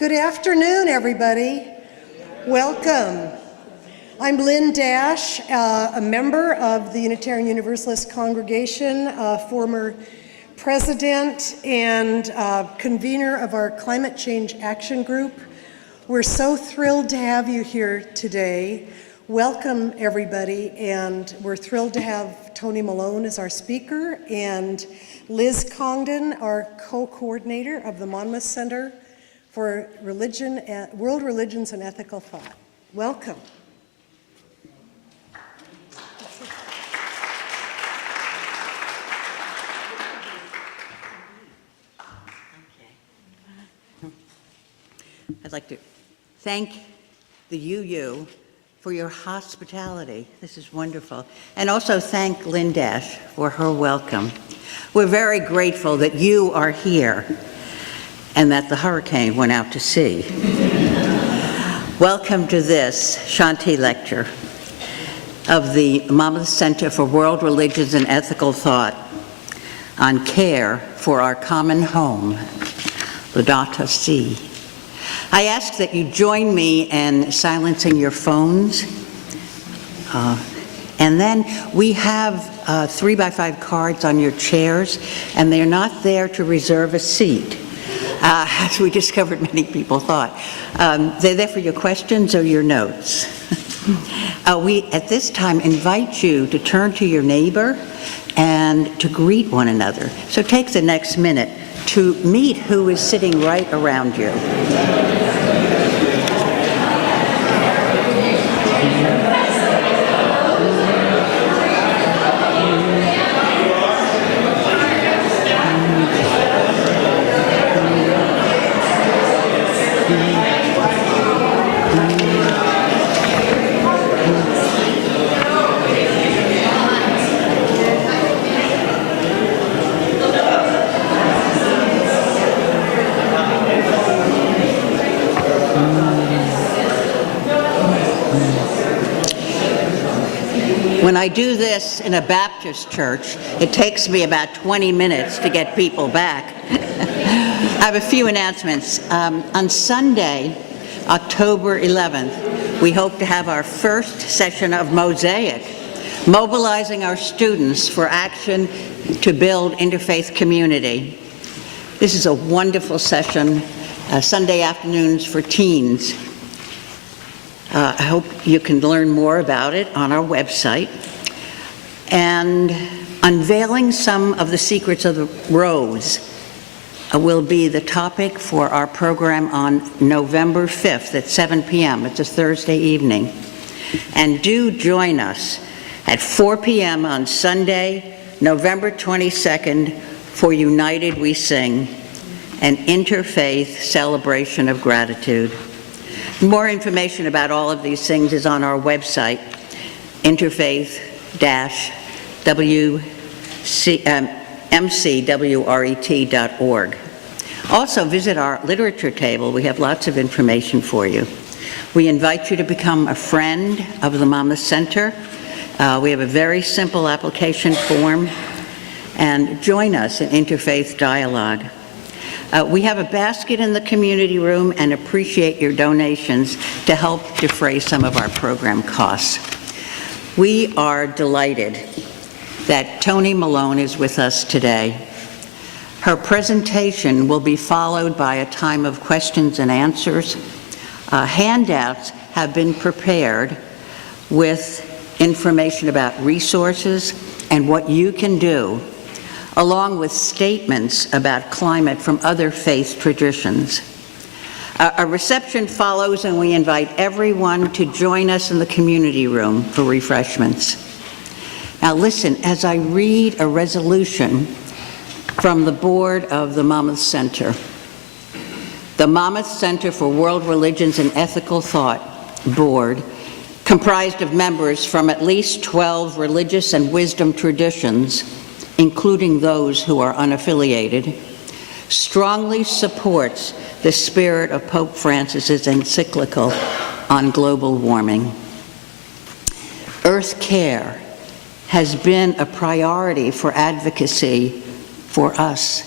Good afternoon, everybody. Welcome. I'm Lynn Dash, a member of the Unitarian Universalist Congregation, former president and convener of our Climate Change Action Group. We're so thrilled to have you here today. Welcome, everybody, and we're thrilled to have Tonie Malone as our speaker and Liz Congdon, our co-coordinator of the Monmouth Center for World Religions and Ethical Thought. Welcome. I'd like to thank the UU for your hospitality. This is wonderful. And also thank Lynn Dash for her welcome. We're very grateful that you are here and that the hurricane went out to sea. Welcome to this Shanti lecture of the Monmouth Center for World Religions and Ethical Thought on care for our common home, Laudato Si. I ask that you join me in silencing your phones. And then we have 3x5 cards on your chairs, and they're not there to reserve a seat, as we discovered many people thought. They're there for your questions or your notes. We, at this time, invite you to turn to your neighbor and to greet one another. So take the next minute to meet who is sitting right around you. When I do this in a Baptist church, it takes me about 20 minutes to get people back. I have a few announcements. On Sunday, October 11th, we hope to have our first session of Mosaic, mobilizing our students for action to build interfaith community. This is a wonderful session, Sunday afternoons for teens. I hope you can learn more about it on our website. And unveiling some of the secrets of the rose will be the topic for our program on November 5th at 7 p.m. It's a Thursday evening. And do join us at 4 p.m. on Sunday, November 22nd, for United We Sing, an interfaith celebration of gratitude. More information about all of these things is on our website, interfaith-MCWRET.org. Also, visit our literature table. We have lots of information for you. We invite you to become a friend of the Monmouth Center. We have a very simple application form, and join us in interfaith dialogue. We have a basket in the community room and appreciate your donations to help defray some of our program costs. We are delighted that Tonie Malone is with us today. Her presentation will be followed by a time of questions and answers. Handouts have been prepared with information about resources and what you can do, along with statements about climate from other faith traditions. A reception follows, and we invite everyone to join us in the community room for refreshments. Now listen, as I read a resolution from the board of the Monmouth Center. The Monmouth Center for World Religions and Ethical Thought board, comprised of members from at least 12 religious and wisdom traditions, including those who are unaffiliated, strongly supports the spirit of Pope Francis's Encyclical on global warming. Earth care has been a priority for advocacy for us.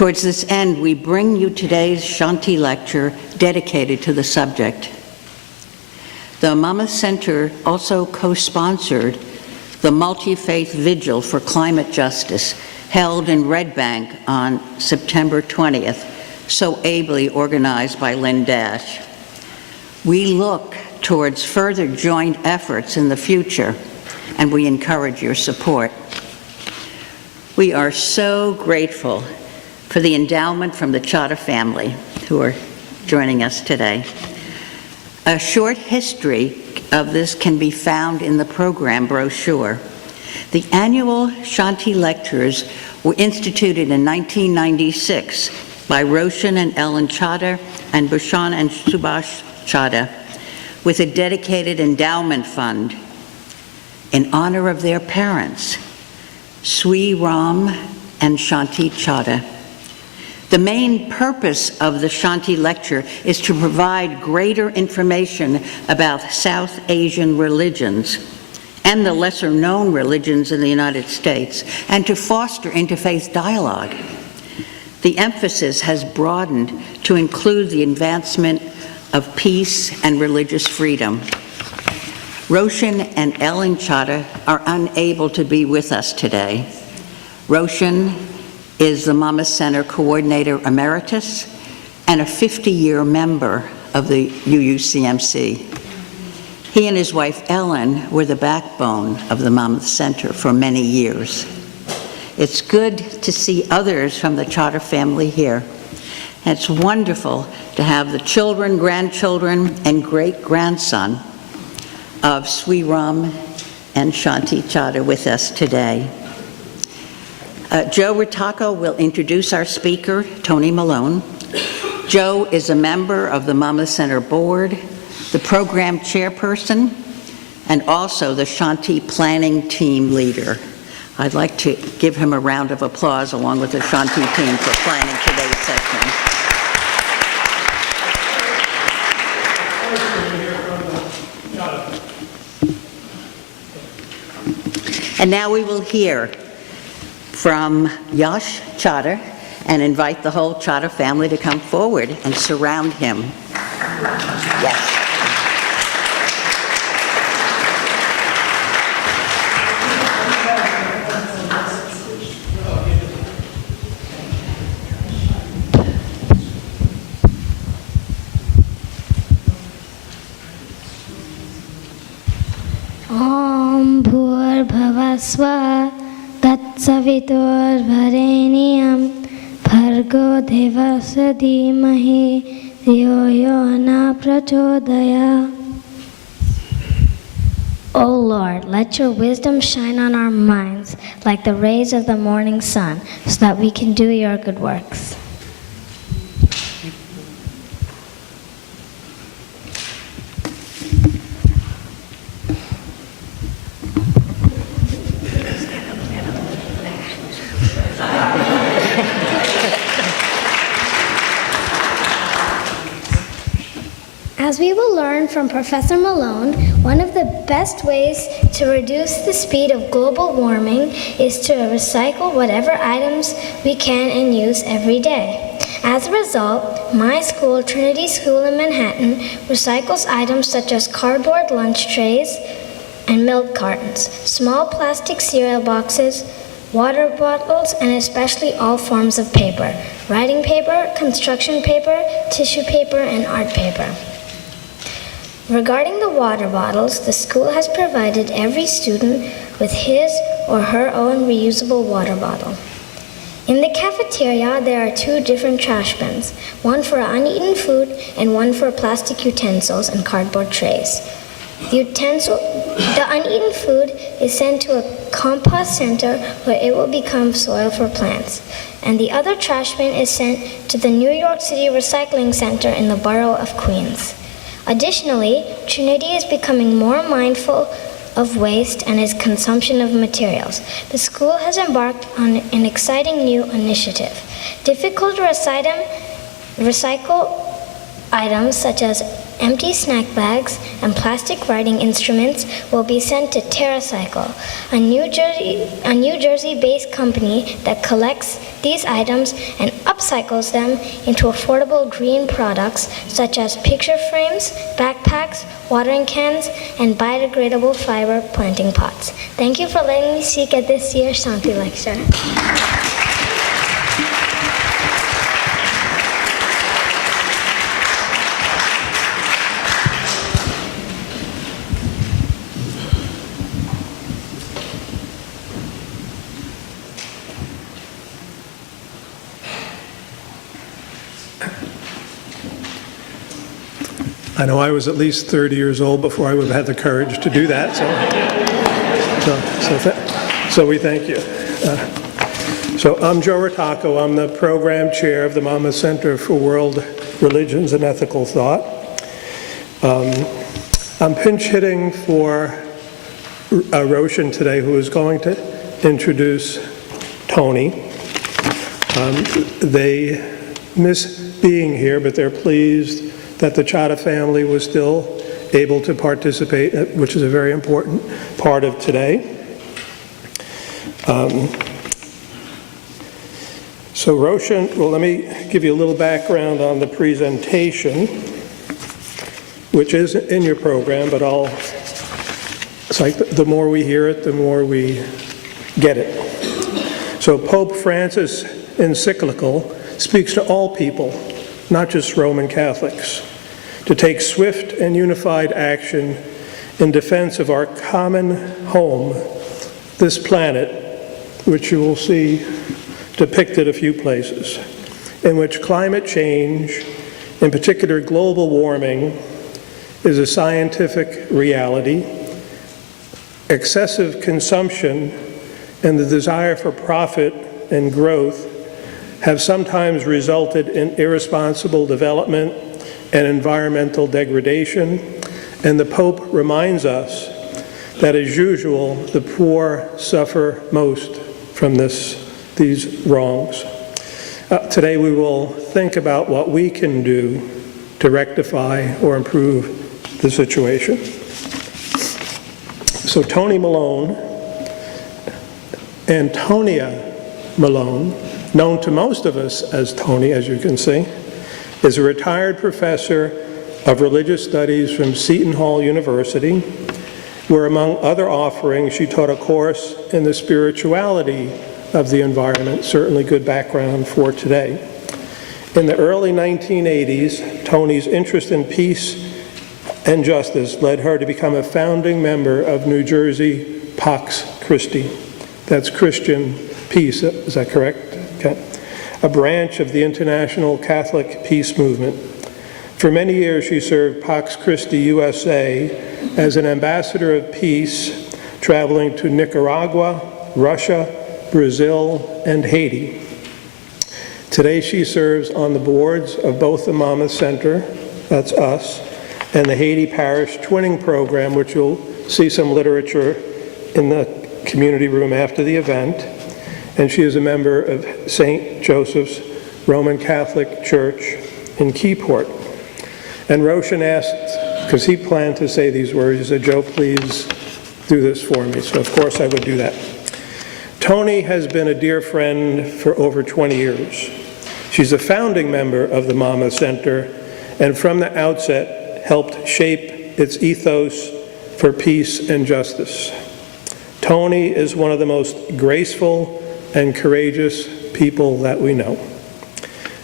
Towards this end, we bring you today's Shanti lecture dedicated to the subject. The Monmouth Center also co-sponsored the Multi-Faith Vigil for Climate Justice held in Red Bank on September 20th, so ably organized by Lynn Dash. We look towards further joint efforts in the future, and we encourage your support. We are so grateful for the endowment from the Chadha family who are joining us today. A short history of this can be found in the program brochure. The annual Shanti Lectures were instituted in 1996 by Roshan and Ellen Chadha and Bhushan and Subhash Chadha with a dedicated endowment fund in honor of their parents, Sri Ram and Shanti Chadha. The main purpose of the Shanti Lecture is to provide greater information about South Asian religions and the lesser-known religions in the United States, and to foster interfaith dialogue. The emphasis has broadened to include the advancement of peace and religious freedom. Roshan and Ellen Chadha are unable to be with us today. Roshan is the Monmouth Center Coordinator Emeritus and a 50-year member of the UUCMC. He and his wife Ellen were the backbone of the Monmouth Center for many years. It's good to see others from the Chadha family here. And it's wonderful to have the children, grandchildren, and great-grandson of Sri Ram and Shanti Chadha with us today. Joe Ritacco will introduce our speaker, Tonie Malone. Joe is a member of the Monmouth Center Board, the program chairperson, and also the Shanti planning team leader. I'd like to give him a round of applause along with the Shanti team for planning today's session. And now we will hear from Yash Chadha and invite the whole Chadha family to come forward and surround him. Yes. Om Bhurbhuvah Swaha Tatsaviturvarenyam Bhargo Devasya Dhimahi Dhiyo Yo Na Prachodaya. O Lord, let your wisdom shine on our minds like the rays of the morning sun, so that we can do your good works. As we will learn from Professor Malone, one of the best ways to reduce the speed of global warming is to recycle whatever items we can and use every day. As a result, my school, Trinity School in Manhattan, recycles items such as cardboard lunch trays and milk cartons, small plastic cereal boxes, water bottles, and especially all forms of paper: writing paper, construction paper, tissue paper, and art paper. Regarding the water bottles, the school has provided every student with his or her own reusable water bottle. In the cafeteria, there are two different trash bins, one for uneaten food and one for plastic utensils and cardboard trays. The uneaten food is sent to a compost center where it will become soil for plants, and the other trash bin is sent to the New York City Recycling Center in the borough of Queens. Additionally, Trinity is becoming more mindful of waste and its consumption of materials. The school has embarked on an exciting new initiative. Difficult to recycle items such as empty snack bags and plastic writing instruments will be sent to TerraCycle, a New Jersey-based company that collects these items and upcycles them into affordable green products such as picture frames, backpacks, watering cans, and biodegradable fiber planting pots. Thank you for letting me speak at this year's Shanti lecture. I know I was at least 30 years old before I would have had the courage to do that, so we thank you. So I'm Joe Rotacco. I'm the program chair of the Monmouth Center for World Religions and Ethical Thought. I'm pinch hitting for Roshan today, who is going to introduce Tonie. They miss being here, but they're pleased that the Chada family was still able to participate, which is a very important part of today. So Roshan, well, let me give you a little background on the presentation, which is in your program, but it's like the more we hear it, the more we get it. So Pope Francis' Encyclical speaks to all people, not just Roman Catholics, to take swift and unified action in defense of our common home, this planet, which you will see depicted a few places, in which climate change, in particular global warming, is a scientific reality. Excessive consumption and the desire for profit and growth have sometimes resulted in irresponsible development and environmental degradation, and the Pope reminds us that, as usual, the poor suffer most from these wrongs. Today we will think about what we can do to rectify or improve the situation. So Tonie Malone, Antonia Malone, known to most of us as Tonie, as you can see, is a retired professor of religious studies from Seton Hall University, where, among other offerings, she taught a course in the spirituality of the environment, certainly good background for today. In the early 1980s, Tonie's interest in peace and justice led her to become a founding member of New Jersey Pax Christi. That's Christian peace, is that correct? Okay. A branch of the International Catholic Peace Movement. For many years, she served Pax Christi USA as an ambassador of peace, traveling to Nicaragua, Russia, Brazil, and Haiti. Today, she serves on the boards of both the Monmouth Center, that's us, and the Haiti Parish Twinning Program, which you'll see some literature in the community room after the event. And she is a member of St. Joseph's Roman Catholic Church in Keyport. And Roshan asked, because he planned to say these words, he said, "Joe, please do this for me." So of course I would do that. Tonie has been a dear friend for over 20 years. She's a founding member of the Monmouth Center, and from the outset helped shape its ethos for peace and justice. Tonie is one of the most graceful and courageous people that we know.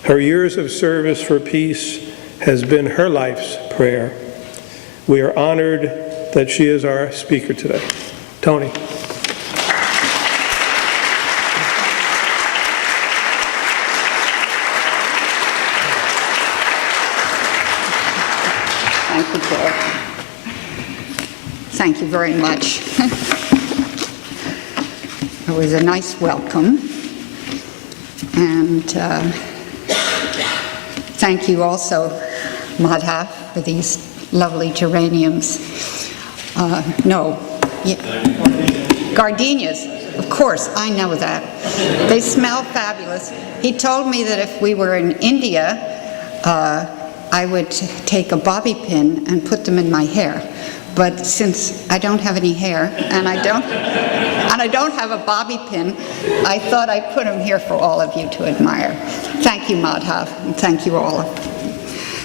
Her years of service for peace has been her life's prayer. We are honored that she is our speaker today. Tonie. Thank you, Paul. Thank you very much. It was a nice welcome, and thank you also, Madhav, for these lovely geraniums. Gardenias, of course, I know that. They smell fabulous. He told me that if we were in India, I would take a bobby pin and put them in my hair. But since I don't have any hair, and I and I don't have a bobby pin. I thought I'd put them here for all of you to admire. Thank you, Madhav, and thank you all.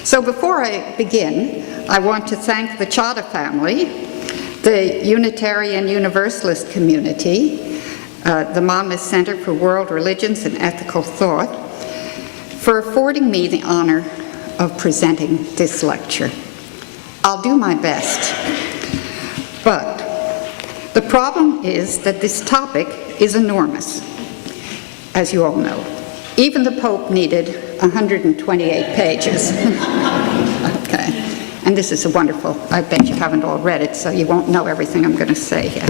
So before I begin, I want to thank the Chadha family, the Unitarian Universalist community, the Monmouth Center for World Religions and Ethical Thought, for affording me the honor of presenting this lecture. I'll do my best, but the problem is that this topic is enormous, as you all know. Even the Pope needed 128 pages. Okay. And this is a wonderful, I bet you haven't all read it, so you won't know everything I'm going to say here.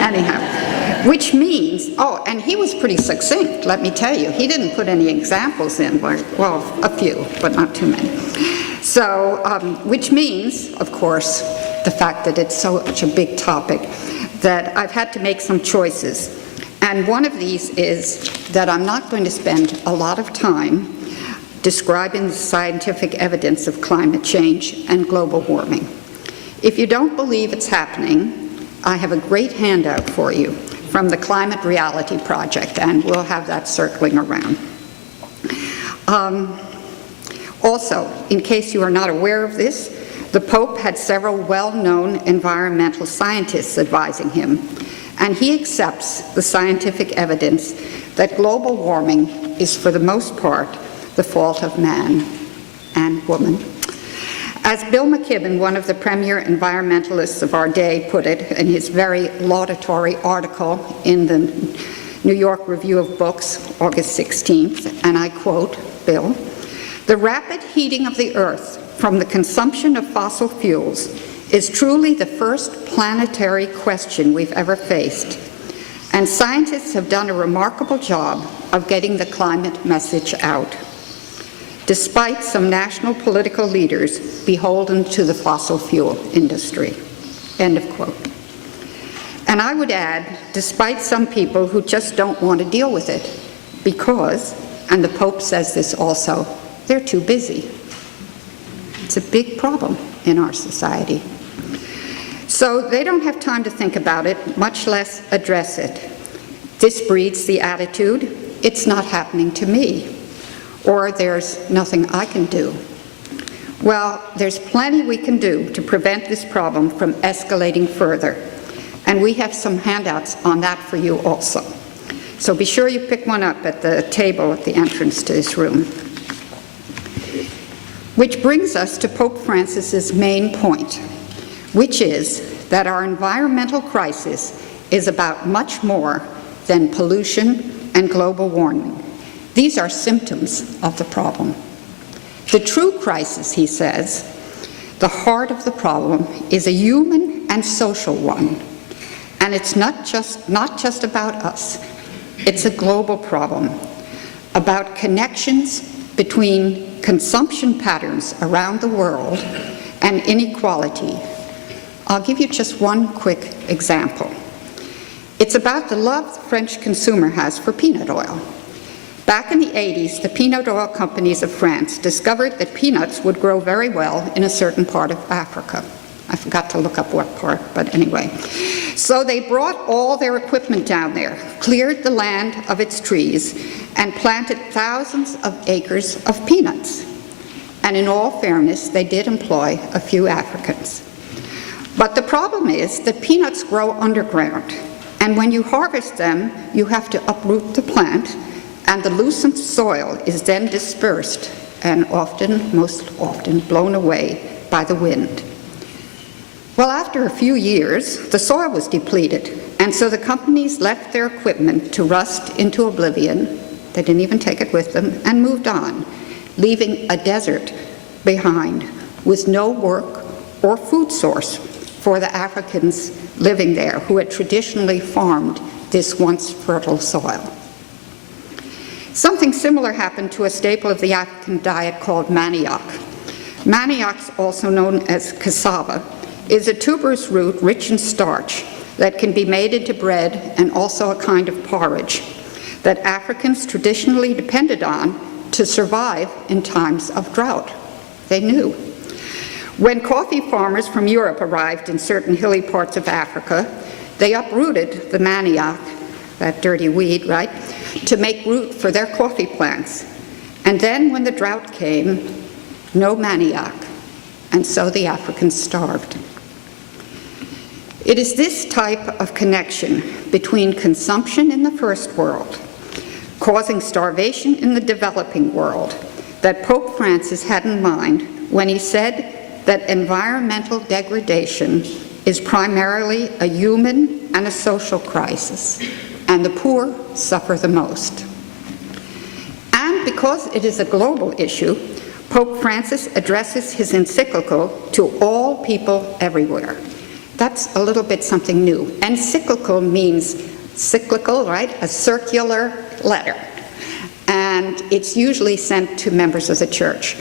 Anyhow, which means, oh, and he was pretty succinct, let me tell you. He didn't put any examples in, well, a few, but not too many. So, which means, of course, the fact that it's such a big topic, that I've had to make some choices. And one of these is that I'm not going to spend a lot of time describing the scientific evidence of climate change and global warming. If you don't believe it's happening, I have a great handout for you from the Climate Reality Project, and we'll have that circling around. Also, in case you are not aware of this, the Pope had several well-known environmental scientists advising him, and he accepts the scientific evidence that global warming is, for the most part, the fault of man and woman. As Bill McKibben, one of the premier environmentalists of our day, put it in his very laudatory article in the New York Review of Books, August 16th, and I quote Bill, "The rapid heating of the Earth from the consumption of fossil fuels is truly the first planetary question we've ever faced, and scientists have done a remarkable job of getting the climate message out, despite some national political leaders beholden to the fossil fuel industry." End of quote. And I would add, despite some people who just don't want to deal with it because, and the Pope says this also, they're too busy. It's a big problem in our society. So they don't have time to think about it, much less address it. This breeds the attitude, it's not happening to me, or there's nothing I can do. Well, there's plenty we can do to prevent this problem from escalating further, and we have some handouts on that for you also. So be sure you pick one up at the table at the entrance to this room. Which brings us to Pope Francis's main point, which is that our environmental crisis is about much more than pollution and global warming. These are symptoms of the problem. The true crisis, he says, the heart of the problem, is a human and social one. And it's not just about us. It's a global problem, about connections between consumption patterns around the world and inequality. I'll give you just one quick example. It's about the love the French consumer has for peanut oil. Back in the 80s, the peanut oil companies of France discovered that peanuts would grow very well in a certain part of Africa. I forgot to look up what part, but anyway. So they brought all their equipment down there, cleared the land of its trees, and planted thousands of acres of peanuts. And in all fairness, they did employ a few Africans. But the problem is that peanuts grow underground, and when you harvest them, you have to uproot the plant, and the loosened soil is then dispersed and most often blown away by the wind. Well, after a few years, the soil was depleted, and so the companies left their equipment to rust into oblivion. They didn't even take it with them, and moved on, leaving a desert behind with no work or food source for the Africans living there who had traditionally farmed this once fertile soil. Something similar happened to a staple of the African diet called manioc. Manioc, also known as cassava, is a tuberous root rich in starch that can be made into bread and also a kind of porridge that Africans traditionally depended on to survive in times of drought. They knew. When coffee farmers from Europe arrived in certain hilly parts of Africa, They uprooted the manioc, that dirty weed, right, to make root for their coffee plants. And then when the drought came, no manioc, and so the Africans starved. It is this type of connection between consumption in the first world, causing starvation in the developing world, that Pope Francis had in mind when he said that environmental degradation is primarily a human and a social crisis, and the poor suffer the most. And because it is a global issue, Pope Francis addresses his encyclical to all people everywhere. That's a little bit something new. Encyclical means cyclical, right? A circular letter. And it's usually sent to members of the church.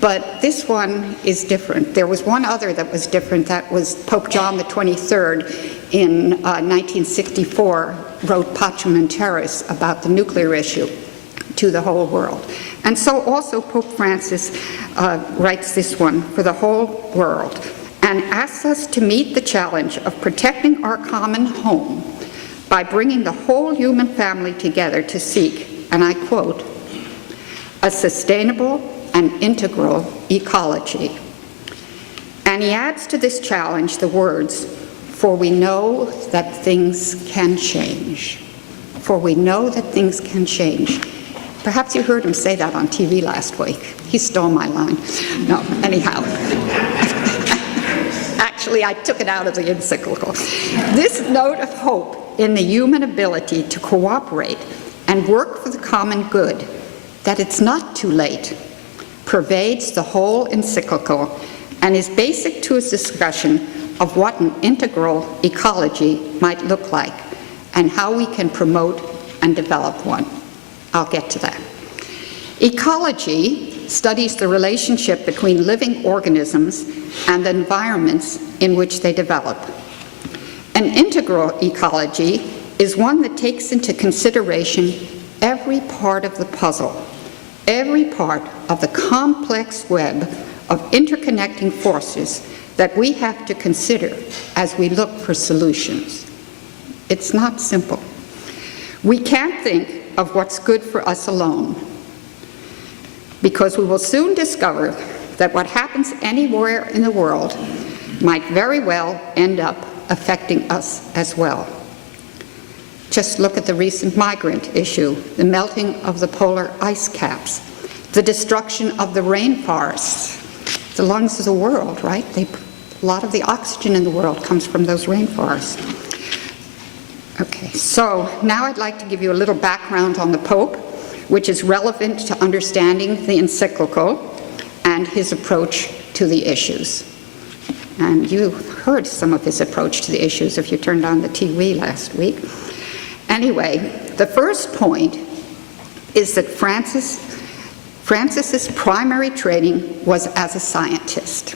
But this one is different. There was one other that was different. That was Pope John the 23rd in 1964 wrote Pacem in Terris about the nuclear issue to the whole world. And so also Pope Francis writes this one for the whole world and asks us to meet the challenge of protecting our common home by bringing the whole human family together to seek, and I quote, a sustainable and integral ecology. And he adds to this challenge the words, for we know that things can change. For we know that things can change. Perhaps you heard him say that on TV last week. He stole my line. No, anyhow. Actually, I took it out of the encyclical. This note of hope in the human ability to cooperate and work for the common good, that it's not too late, pervades the whole encyclical and is basic to his discussion of what an integral ecology might look like and how we can promote and develop one. I'll get to that. Ecology studies the relationship between living organisms and the environments in which they develop. An integral ecology is one that takes into consideration every part of the puzzle, every part of the complex web of interconnecting forces that we have to consider as we look for solutions. It's not simple. We can't think of what's good for us alone, because we will soon discover that what happens anywhere in the world might very well end up affecting us as well. Just look at the recent migrant issue, the melting of the polar ice caps, the destruction of the rainforests, the lungs of the world, right? A lot of the oxygen in the world comes from those rainforests. Okay, so now I'd like to give you a little background on the Pope, which is relevant to understanding the encyclical and his approach to the issues. And you heard some of his approach to the issues if you turned on the TV last week. Anyway, the first point is that Francis's primary training was as a scientist.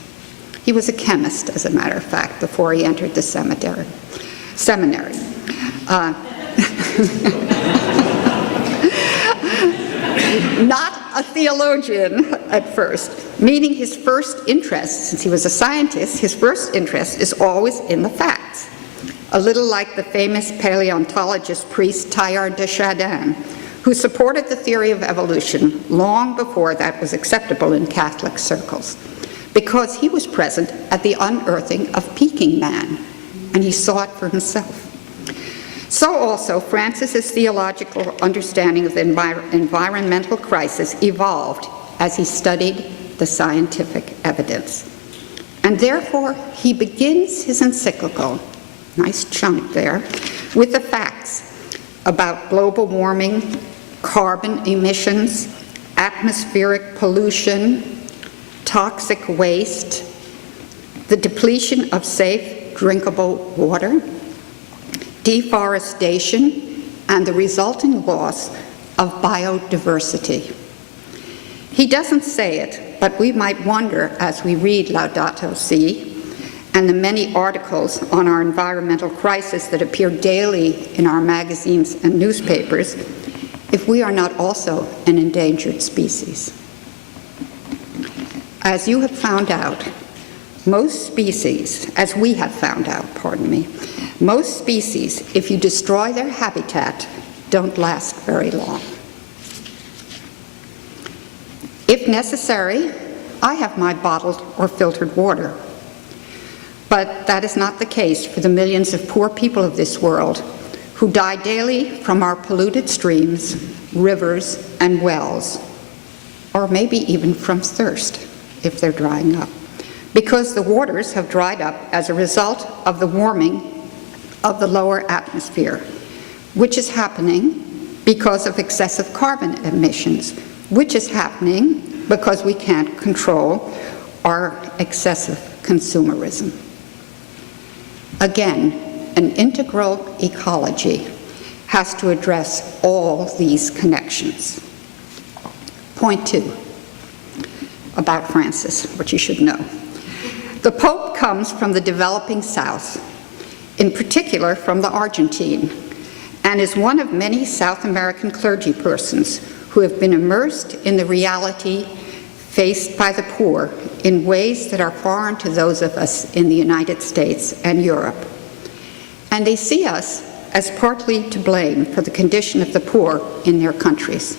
He was a chemist, as a matter of fact, before he entered the seminary. Not a theologian at first, meaning his first interest, since he was a scientist, his first interest is always in the facts. A little like the famous paleontologist priest Teilhard de Chardin, who supported the theory of evolution long before that was acceptable in Catholic circles, because he was present at the unearthing of Peking man, and he saw it for himself. So also, Francis's theological understanding of the environmental crisis evolved as he studied the scientific evidence. And therefore, he begins his encyclical, nice chunk there, with the facts about global warming, carbon emissions, atmospheric pollution, toxic waste, the depletion of safe, drinkable water, deforestation, and the resulting loss of biodiversity. He doesn't say it, but we might wonder as we read Laudato Si and the many articles on our environmental crisis that appear daily in our magazines and newspapers, if we are not also an endangered species. As you have found out, most species, as we have found out, Most species, if you destroy their habitat, don't last very long. If necessary, I have my bottled or filtered water. But that is not the case for the millions of poor people of this world who die daily from our polluted streams, rivers, and wells, or maybe even from thirst if they're drying up, because the waters have dried up as a result of the warming of the lower atmosphere, which is happening because of excessive carbon emissions, which is happening because we can't control our excessive consumerism. Again, an integral ecology has to address all these connections. Point 2, about Francis, what you should know. The Pope comes from the developing South, in particular from the Argentine, and is one of many South American clergy persons who have been immersed in the reality faced by the poor in ways that are foreign to those of us in the United States and Europe. And they see us as partly to blame for the condition of the poor in their countries.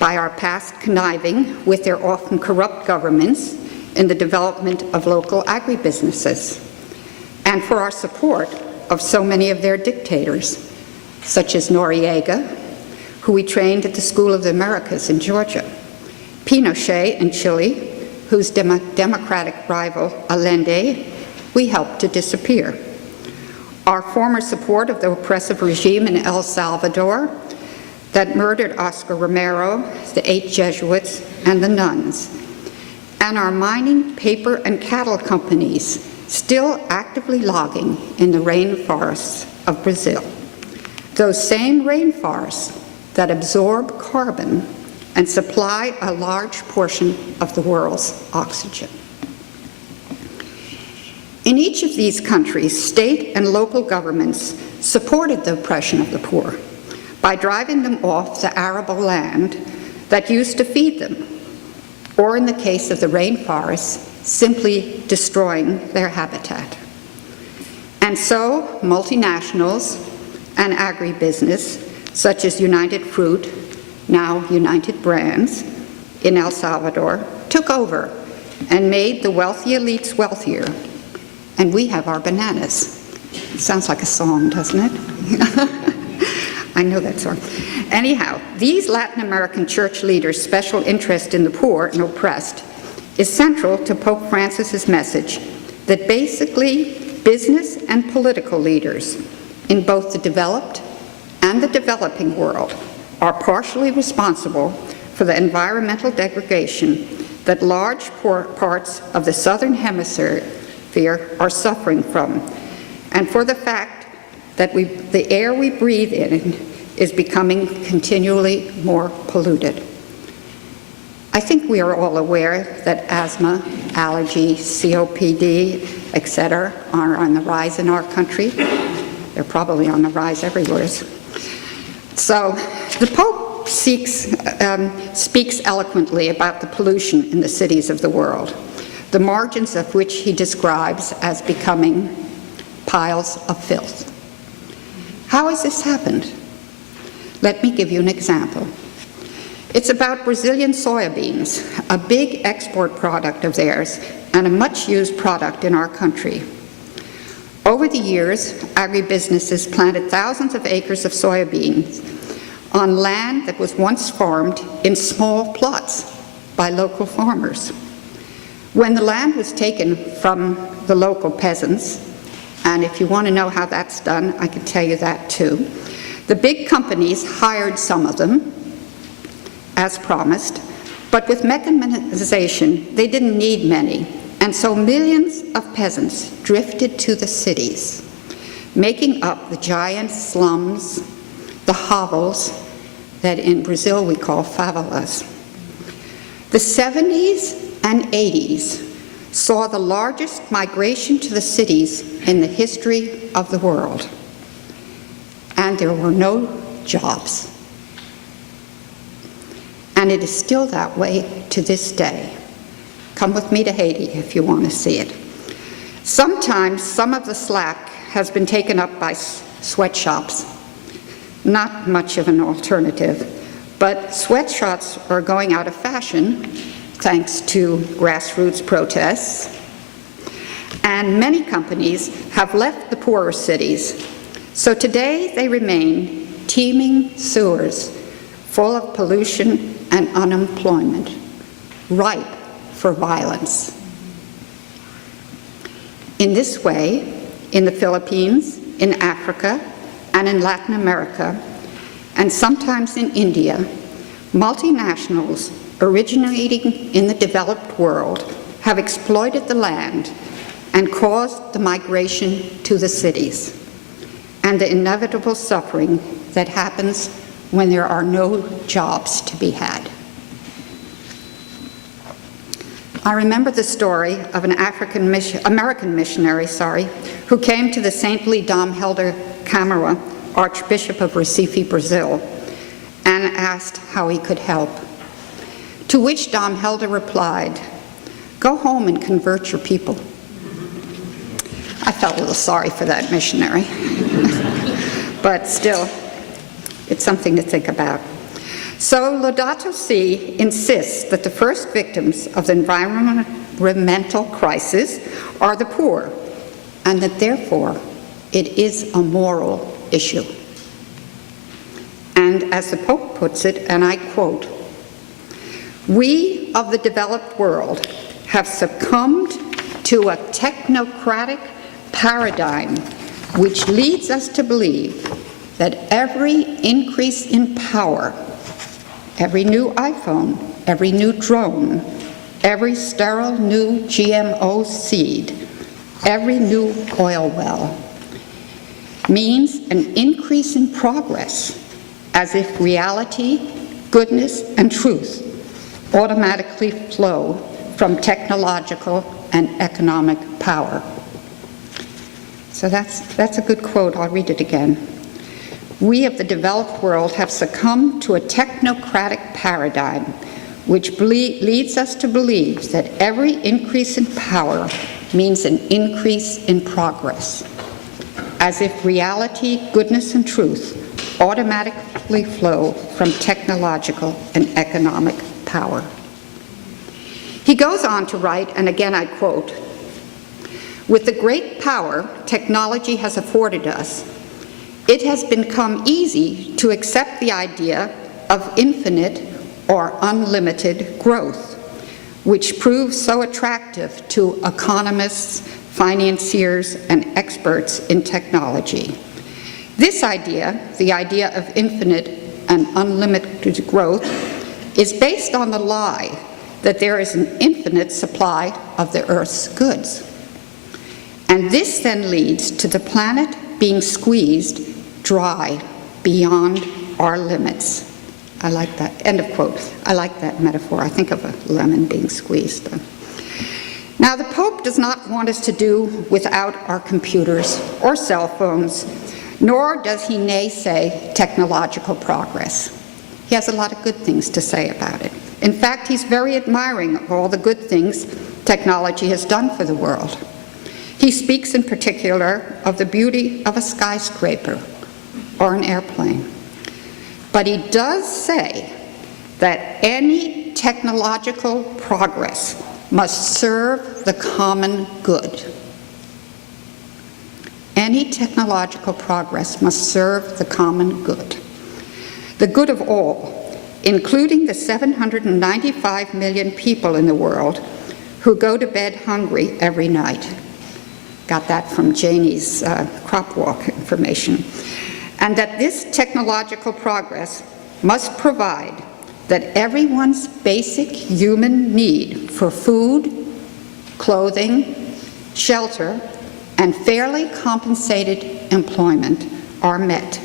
By our past conniving with their often corrupt governments in the development of local agribusinesses, and for our support of so many of their dictators, such as Noriega, who we trained at the School of the Americas in Georgia, Pinochet in Chile, whose democratic rival Allende we helped to disappear, our former support of the oppressive regime in El Salvador that murdered Oscar Romero, the 8 Jesuits, and the nuns, and our mining, paper, and cattle companies still actively logging in the rainforests of Brazil. Those same rainforests that absorb carbon and supply a large portion of the world's oxygen. In each of these countries, state and local governments supported the oppression of the poor by driving them off the arable land that used to feed them, or in the case of the rainforests, simply destroying their habitat. And so, multinationals and agribusiness, such as United Fruit, now United Brands, in El Salvador, took over and made the wealthy elites wealthier. And we have our bananas. It sounds like a song, doesn't it? I know that song. Anyhow, these Latin American church leaders' special interest in the poor and oppressed is central to Pope Francis's message that basically business and political leaders in both the developed and the developing world are partially responsible for the environmental degradation that large parts of the southern hemisphere are suffering from, and for the fact that the air we breathe in is becoming continually more polluted. I think we are all aware that asthma, allergy, COPD, etc. are on the rise in our country. They're probably on the rise everywhere. So the Pope speaks eloquently about the pollution in the cities of the world, the margins of which he describes as becoming piles of filth. How has this happened? Let me give you an example. It's about Brazilian soybeans, a big export product of theirs and a much-used product in our country. Over the years, agribusinesses planted thousands of acres of soybeans on land that was once farmed in small plots by local farmers. When the land was taken from the local peasants, and if you want to know how that's done, I can tell you that too, the big companies hired some of them, as promised, but with mechanization, they didn't need many, and so millions of peasants drifted to the cities, making up the giant slums, the hovels that in Brazil we call favelas. The 70s and 80s saw the largest migration to the cities in the history of the world, and there were no jobs. And it is still that way to this day. Come with me to Haiti if you want to see it. Sometimes some of the slack has been taken up by sweatshops. Not much of an alternative, but sweatshops are going out of fashion thanks to grassroots protests. And many companies have left the poorer cities. So today they remain teeming sewers full of pollution and unemployment, ripe for violence. In this way, in the Philippines, in Africa, and in Latin America, and sometimes in India, multinationals originating in the developed world have exploited the land and caused the migration to the cities and the inevitable suffering that happens when there are no jobs to be had. I remember the story of an American missionary, who came to the saintly Dom Helder Câmara, Archbishop of Recife, Brazil, and asked how he could help. To which Dom Helder replied, "Go home and convert your people." I felt a little sorry for that missionary, but still, it's something to think about. So Laudato Si insists that the first victims of the environmental crisis are the poor, and that therefore it is a moral issue. And as the Pope puts it, and I quote, "We of the developed world have succumbed to a technocratic paradigm which leads us to believe that every increase in power, every new iPhone, every new drone, every sterile new GMO seed, every new oil well, means an increase in progress, as if reality, goodness, and truth automatically flow from technological and economic power." So that's a good quote. I'll read it again. "We of the developed world have succumbed to a technocratic paradigm which leads us to believe that every increase in power means an increase in progress, as if reality, goodness, and truth automatically flow from technological and economic power." He goes on to write, and again I quote, "With the great power technology has afforded us, it has become easy to accept the idea of infinite or unlimited growth, which proves so attractive to economists, financiers, and experts in technology. This idea, the idea of infinite and unlimited growth, is based on the lie that there is an infinite supply of the Earth's goods. And this then leads to the planet being squeezed dry beyond our limits." I like that. End of quote. I like that metaphor. I think of a lemon being squeezed. Now, the Pope does not want us to do without our computers or cell phones, nor does he naysay technological progress. He has a lot of good things to say about it. In fact, he's very admiring of all the good things technology has done for the world. He speaks in particular of the beauty of a skyscraper or an airplane. But he does say that any technological progress must serve the common good. Any technological progress must serve the common good. The good of all, including the 795 million people in the world who go to bed hungry every night. Got that from Janie's crop walk information. And that this technological progress must provide that everyone's basic human need for food, clothing, shelter, and fairly compensated employment are met.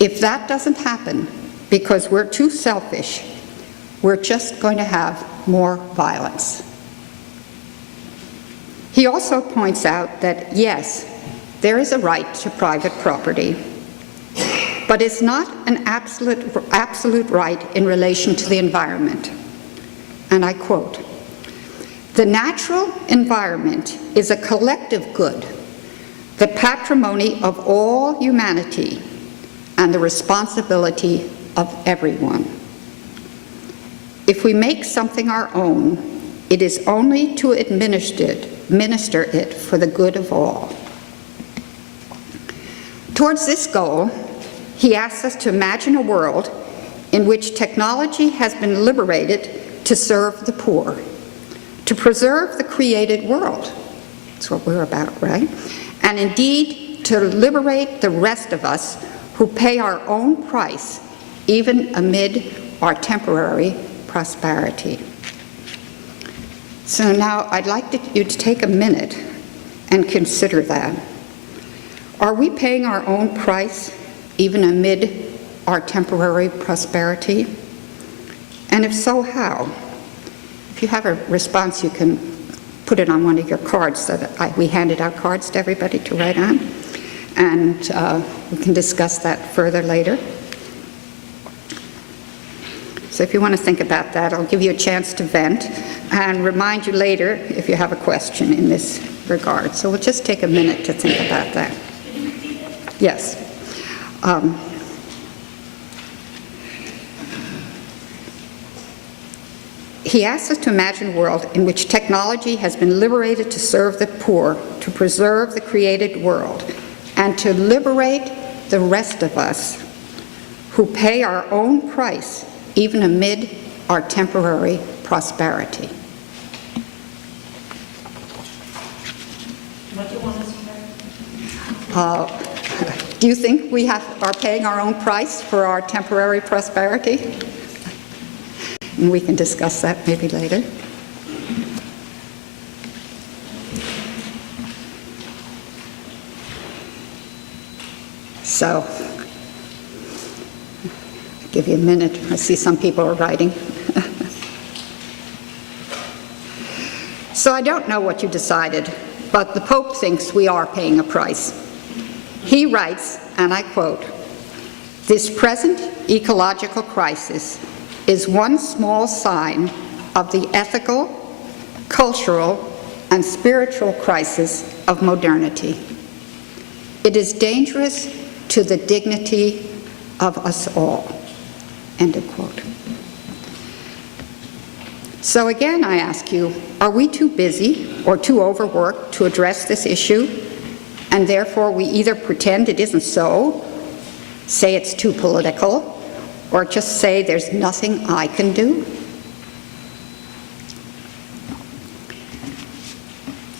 If that doesn't happen because we're too selfish, we're just going to have more violence. He also points out that, yes, there is a right to private property, but it's not an absolute right in relation to the environment. And I quote, The natural environment is a collective good, the patrimony of all humanity, and the responsibility of everyone. If we make something our own, it is only to administer it for the good of all. Towards this goal, he asks us to imagine a world in which technology has been liberated to serve the poor, to preserve the created world. That's what we're about, right? And indeed, to liberate the rest of us who pay our own price, even amid our temporary prosperity. So now I'd like you to take a minute and consider that. Are we paying our own price, even amid our temporary prosperity? And if so, how? If you have a response, you can put it on one of your cards. We handed out cards to everybody to write on, and we can discuss that further later. So if you want to think about that, I'll give you a chance to vent and remind you later if you have a question in this regard. So we'll just take a minute to think about that. Yes. He asks us to imagine a world in which technology has been liberated to serve the poor, to preserve the created world, and to liberate the rest of us who pay our own price, even amid our temporary prosperity. What do you want us to say? Do you think we are paying our own price for our temporary prosperity? And we can discuss that maybe later. So, I'll give you a minute. I see some people are writing. So I don't know what you decided, but the Pope thinks we are paying a price. He writes, and I quote, "This present ecological crisis is one small sign of the ethical, cultural, and spiritual crisis of modernity. It is dangerous to the dignity of us all." End of quote. So again, I ask you, are we too busy or too overworked to address this issue, and therefore we either pretend it isn't so, say it's too political, or just say there's nothing I can do?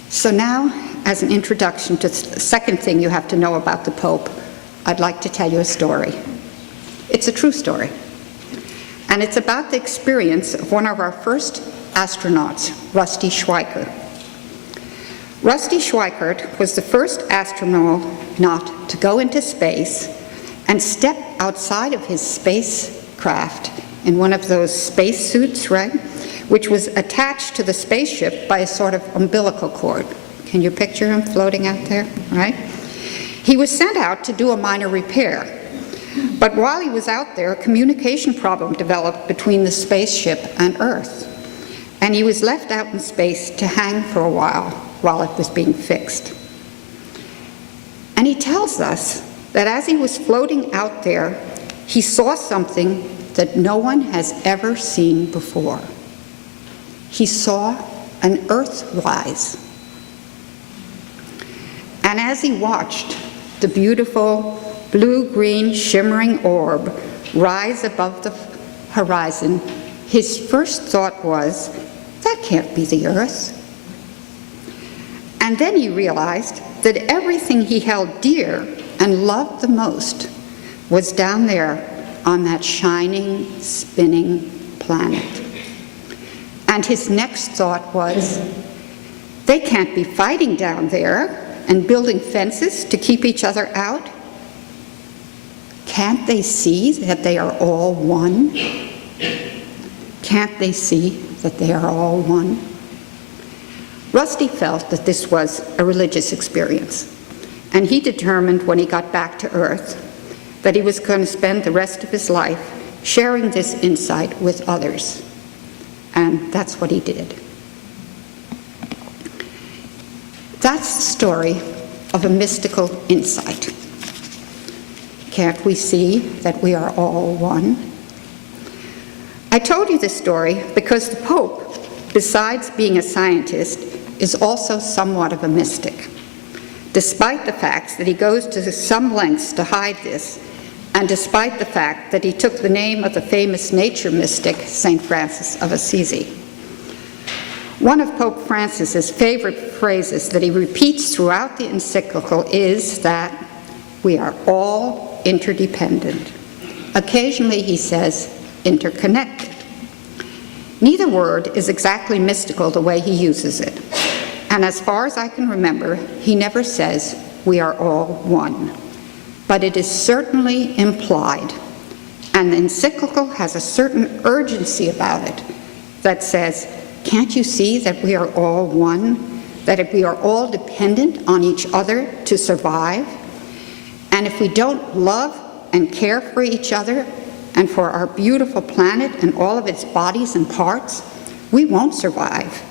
So now, as an introduction to the second thing you have to know about the Pope, I'd like to tell you a story. It's a true story. And it's about the experience of one of our first astronauts, Rusty Schweickart. Rusty Schweickart was the first astronaut to go into space and step outside of his spacecraft in one of those space suits, right, which was attached to the spaceship by a sort of umbilical cord. Can you picture him floating out there, right? He was sent out to do a minor repair. But while he was out there, a communication problem developed between the spaceship and Earth. And he was left out in space to hang for a while it was being fixed. And he tells us that as he was floating out there, he saw something that no one has ever seen before. He saw an Earthrise. And as he watched the beautiful blue-green shimmering orb rise above the horizon, his first thought was, that can't be the Earth. And then he realized that everything he held dear and loved the most was down there on that shining, spinning planet. And his next thought was, they can't be fighting down there and building fences to keep each other out. Can't they see that they are all one? Can't they see that they are all one? Rusty felt that this was a religious experience, and he determined when he got back to Earth that he was going to spend the rest of his life sharing this insight with others. And that's what he did. That's the story of a mystical insight. Can't we see that we are all one? I told you this story because the Pope, besides being a scientist, is also somewhat of a mystic, despite the fact that he goes to some lengths to hide this, and despite the fact that he took the name of the famous nature mystic, St. Francis of Assisi. One of Pope Francis's favorite phrases that he repeats throughout the encyclical is that we are all interdependent. Occasionally he says interconnected. Neither word is exactly mystical the way he uses it. And as far as I can remember, he never says we are all one. But it is certainly implied. And the encyclical has a certain urgency about it that says, can't you see that we are all one? That we are all dependent on each other to survive? And if we don't love and care for each other and for our beautiful planet and all of its bodies and parts, we won't survive,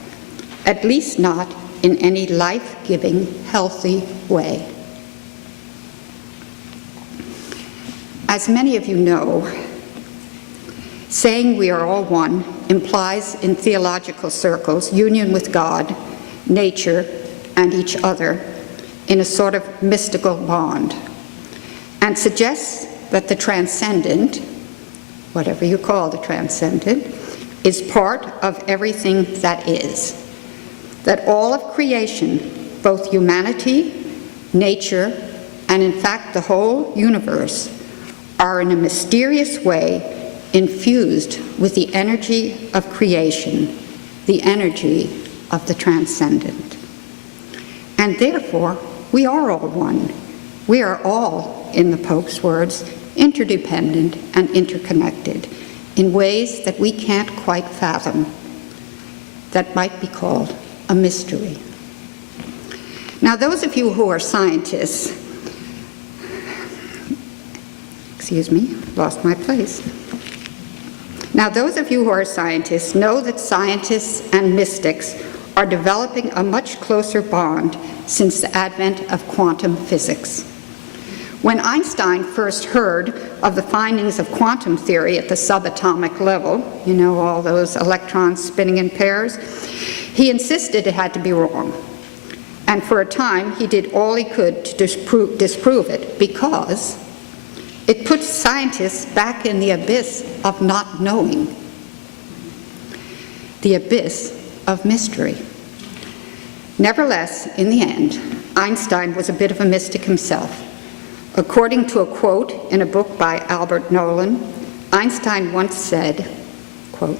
at least not in any life-giving, healthy way. As many of you know, saying we are all one implies in theological circles union with God, nature, and each other in a sort of mystical bond, and suggests that the transcendent, whatever you call the transcendent, is part of everything that is. That all of creation, both humanity, nature, and in fact the whole universe, are in a mysterious way infused with the energy of creation, the energy of the transcendent. And therefore, we are all one. We are all, in the Pope's words, interdependent and interconnected in ways that we can't quite fathom, that might be called a mystery. Now, those of you who are scientists, lost my place. Now, those of you who are scientists know that scientists and mystics are developing a much closer bond since the advent of quantum physics. When Einstein first heard of the findings of quantum theory at the subatomic level, you know, all those electrons spinning in pairs, he insisted it had to be wrong. And for a time, he did all he could to disprove it, because it puts scientists back in the abyss of not knowing, the abyss of mystery. Nevertheless, in the end, Einstein was a bit of a mystic himself. According to a quote in a book by Albert Nolan, Einstein once said, quote,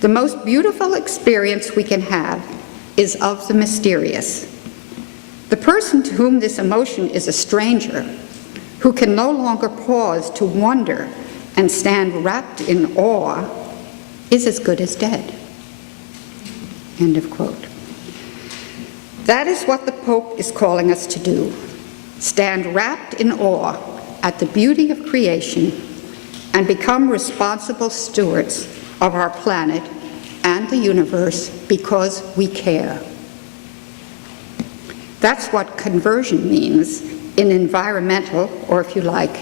"The most beautiful experience we can have is of the mysterious. The person to whom this emotion is a stranger, who can no longer pause to wonder and stand wrapped in awe, is as good as dead." End of quote. That is what the Pope is calling us to do. Stand wrapped in awe at the beauty of creation and become responsible stewards of our planet and the universe because we care. That's what conversion means in environmental, or if you like,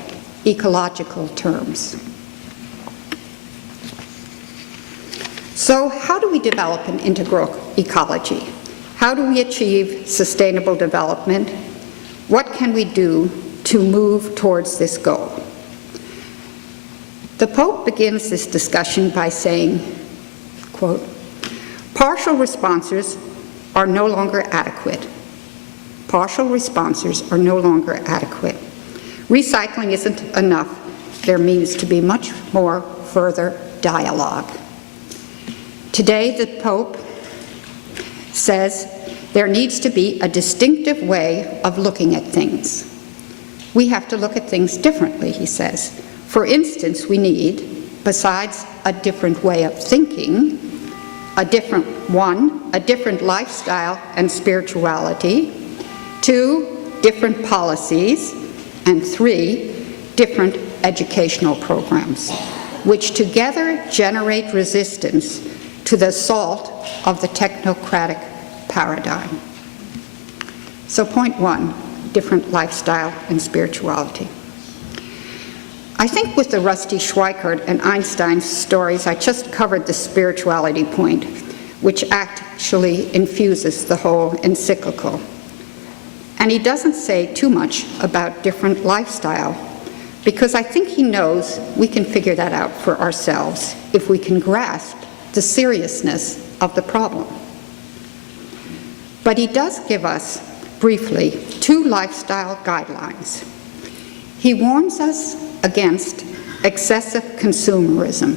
ecological terms. So how do we develop an integral ecology? How do we achieve sustainable development? What can we do to move towards this goal? The Pope begins this discussion by saying, quote, "Partial responses are no longer adequate. Partial responses are no longer adequate. Recycling isn't enough. There needs to be much more further dialogue." Today, the Pope says there needs to be a distinctive way of looking at things. We have to look at things differently, he says. For instance, we need, besides a different way of thinking, a different lifestyle and spirituality, 2, different policies, and 3, different educational programs, which together generate resistance to the assault of the technocratic paradigm. So point one, different lifestyle and spirituality. I think with the Rusty Schweikart and Einstein stories, I just covered the spirituality point, which actually infuses the whole encyclical. And he doesn't say too much about different lifestyle, because I think he knows we can figure that out for ourselves if we can grasp the seriousness of the problem. But he does give us, briefly, two lifestyle guidelines. He warns us against excessive consumerism,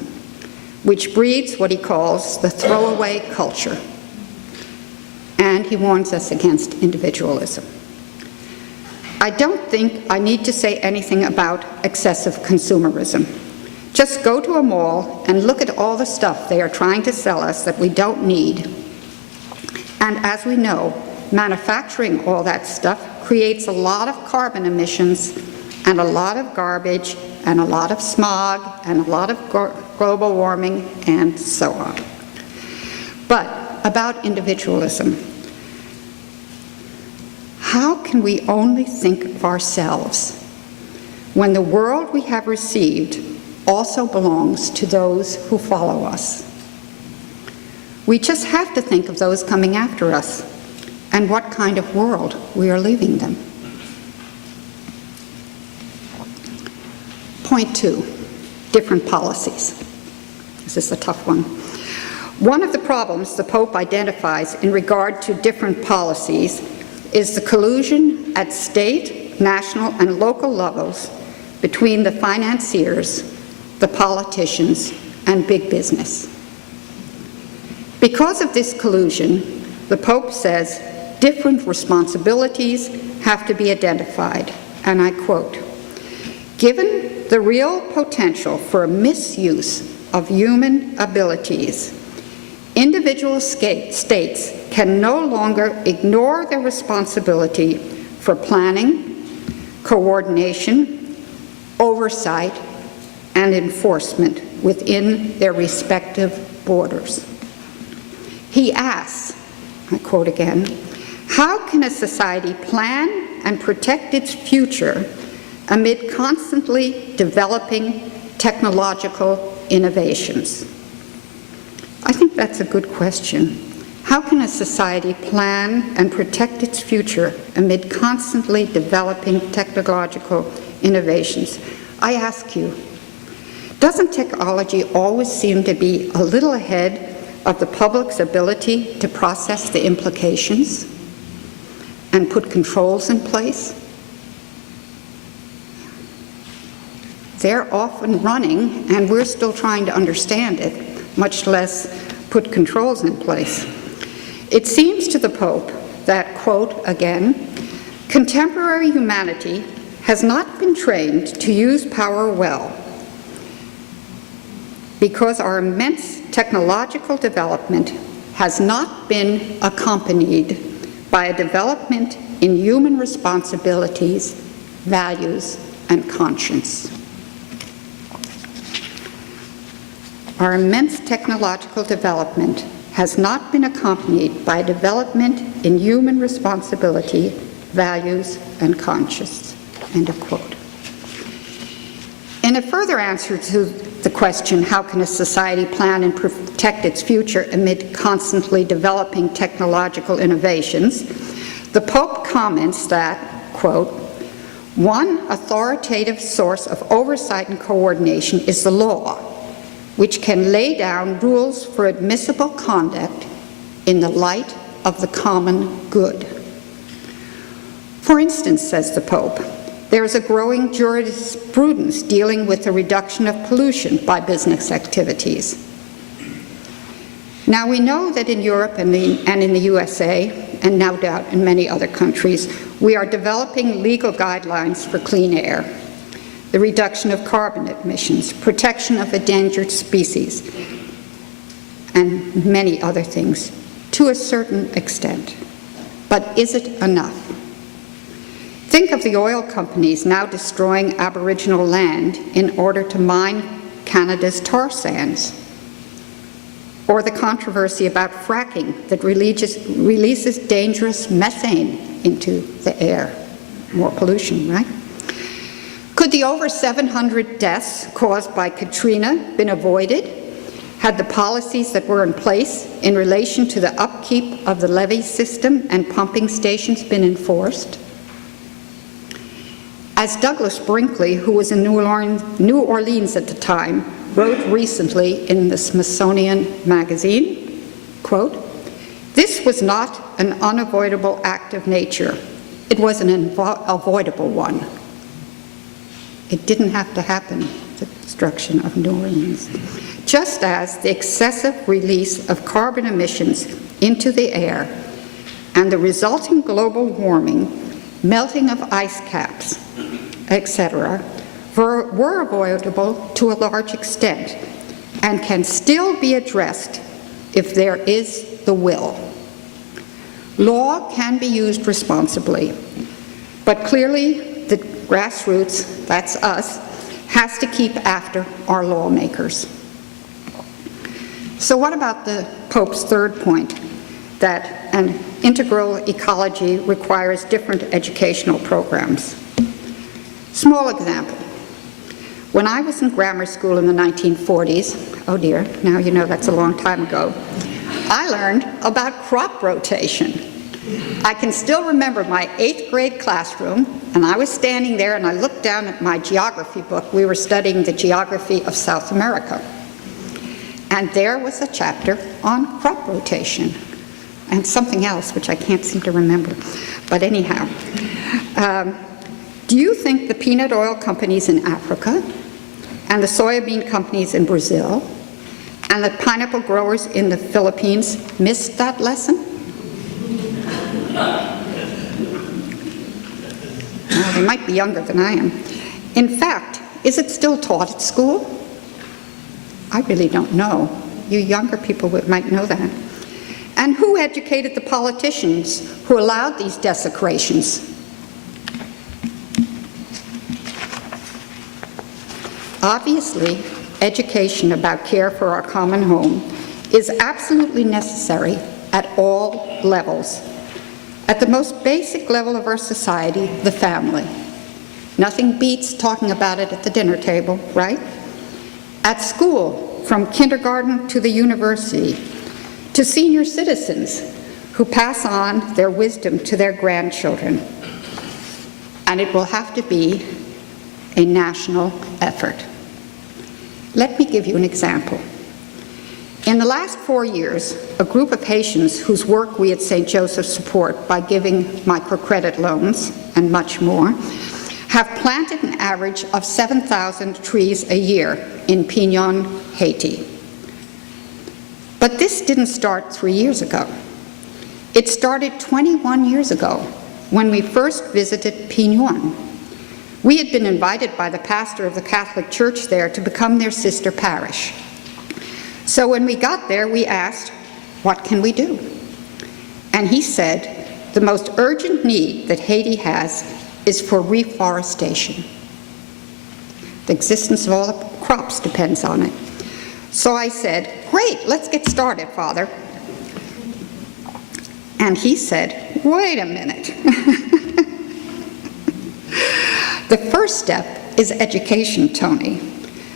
which breeds what he calls the throwaway culture. And he warns us against individualism. I don't think I need to say anything about excessive consumerism. Just go to a mall and look at all the stuff they are trying to sell us that we don't need. And as we know, manufacturing all that stuff creates a lot of carbon emissions and a lot of garbage and a lot of smog and a lot of global warming and so on. But about individualism, how can we only think of ourselves when the world we have received also belongs to those who follow us? We just have to think of those coming after us and what kind of world we are leaving them. Point two, different policies. This is a tough one. One of the problems the Pope identifies in regard to different policies is the collusion at state, national, and local levels between the financiers, the politicians, and big business. Because of this collusion, the Pope says different responsibilities have to be identified, and I quote, "Given the real potential for a misuse of human abilities, individual states can no longer ignore their responsibility for planning, coordination, oversight, and enforcement within their respective borders." He asks, I quote again, "How can a society plan and protect its future amid constantly developing technological innovations?" I think that's a good question. How can a society plan and protect its future amid constantly developing technological innovations? I ask you, doesn't technology always seem to be a little ahead of the public's ability to process the implications and put controls in place? They're off and running, and we're still trying to understand it, much less put controls in place. It seems to the Pope that, quote again, "Contemporary humanity has not been trained to use power well because our immense technological development has not been accompanied by a development in human responsibilities, values, and conscience." Our immense technological development has not been accompanied by development in human responsibility, values, and conscience. End of quote. In a further answer to the question, how can a society plan and protect its future amid constantly developing technological innovations, the Pope comments that, quote, "One authoritative source of oversight and coordination is the law, which can lay down rules for admissible conduct in the light of the common good." For instance, says the Pope, there is a growing jurisprudence dealing with the reduction of pollution by business activities. Now, we know that in Europe and in the USA, and no doubt in many other countries, we are developing legal guidelines for clean air, the reduction of carbon emissions, protection of endangered species, and many other things, to a certain extent. But is it enough? Think of the oil companies now destroying Aboriginal land in order to mine Canada's tar sands. or the controversy about fracking that releases dangerous methane into the air. More pollution, right? Could the over 700 deaths caused by Katrina been avoided had the policies that were in place in relation to the upkeep of the levee system and pumping stations been enforced? As Douglas Brinkley, who was in New Orleans at the time, wrote recently in the Smithsonian Magazine, quote, "This was not an unavoidable act of nature. It was an avoidable one." It didn't have to happen, the destruction of New Orleans. Just as the excessive release of carbon emissions into the air and the resulting global warming, melting of ice caps, etc., were avoidable to a large extent and can still be addressed if there is the will. Law can be used responsibly, but clearly the grassroots, that's us, has to keep after our lawmakers. So what about the Pope's third point, that an integral ecology requires different educational programs? Small example. When I was in grammar school in the 1940s, oh dear, now you know that's a long time ago, I learned about crop rotation. I can still remember my 8th grade classroom, and I was standing there and I looked down at my geography book. We were studying the geography of South America. And there was a chapter on crop rotation and something else which I can't seem to remember. But anyhow, do you think the peanut oil companies in Africa and the soybean companies in Brazil and the pineapple growers in the Philippines missed that lesson? Well, they might be younger than I am. In fact, is it still taught at school? I really don't know. You younger people might know that. And who educated the politicians who allowed these desecrations? Obviously, education about care for our common home is absolutely necessary at all levels. At the most basic level of our society, the family. Nothing beats talking about it at the dinner table, right? At school, from kindergarten to the university, to senior citizens who pass on their wisdom to their grandchildren. And it will have to be a national effort. Let me give you an example. In the last 4 years, a group of Haitians whose work we at St. Joseph support by giving microcredit loans and much more, have planted an average of 7,000 trees a year in Pignon, Haiti. But this didn't start 3 years ago. It started 21 years ago when we first visited Pignon. We had been invited by the pastor of the Catholic Church there to become their sister parish. So when we got there, we asked, what can we do? And he said, the most urgent need that Haiti has is for reforestation. The existence of all the crops depends on it. So I said, great, let's get started, Father. And he said, wait a minute. The first step is education, Tonie.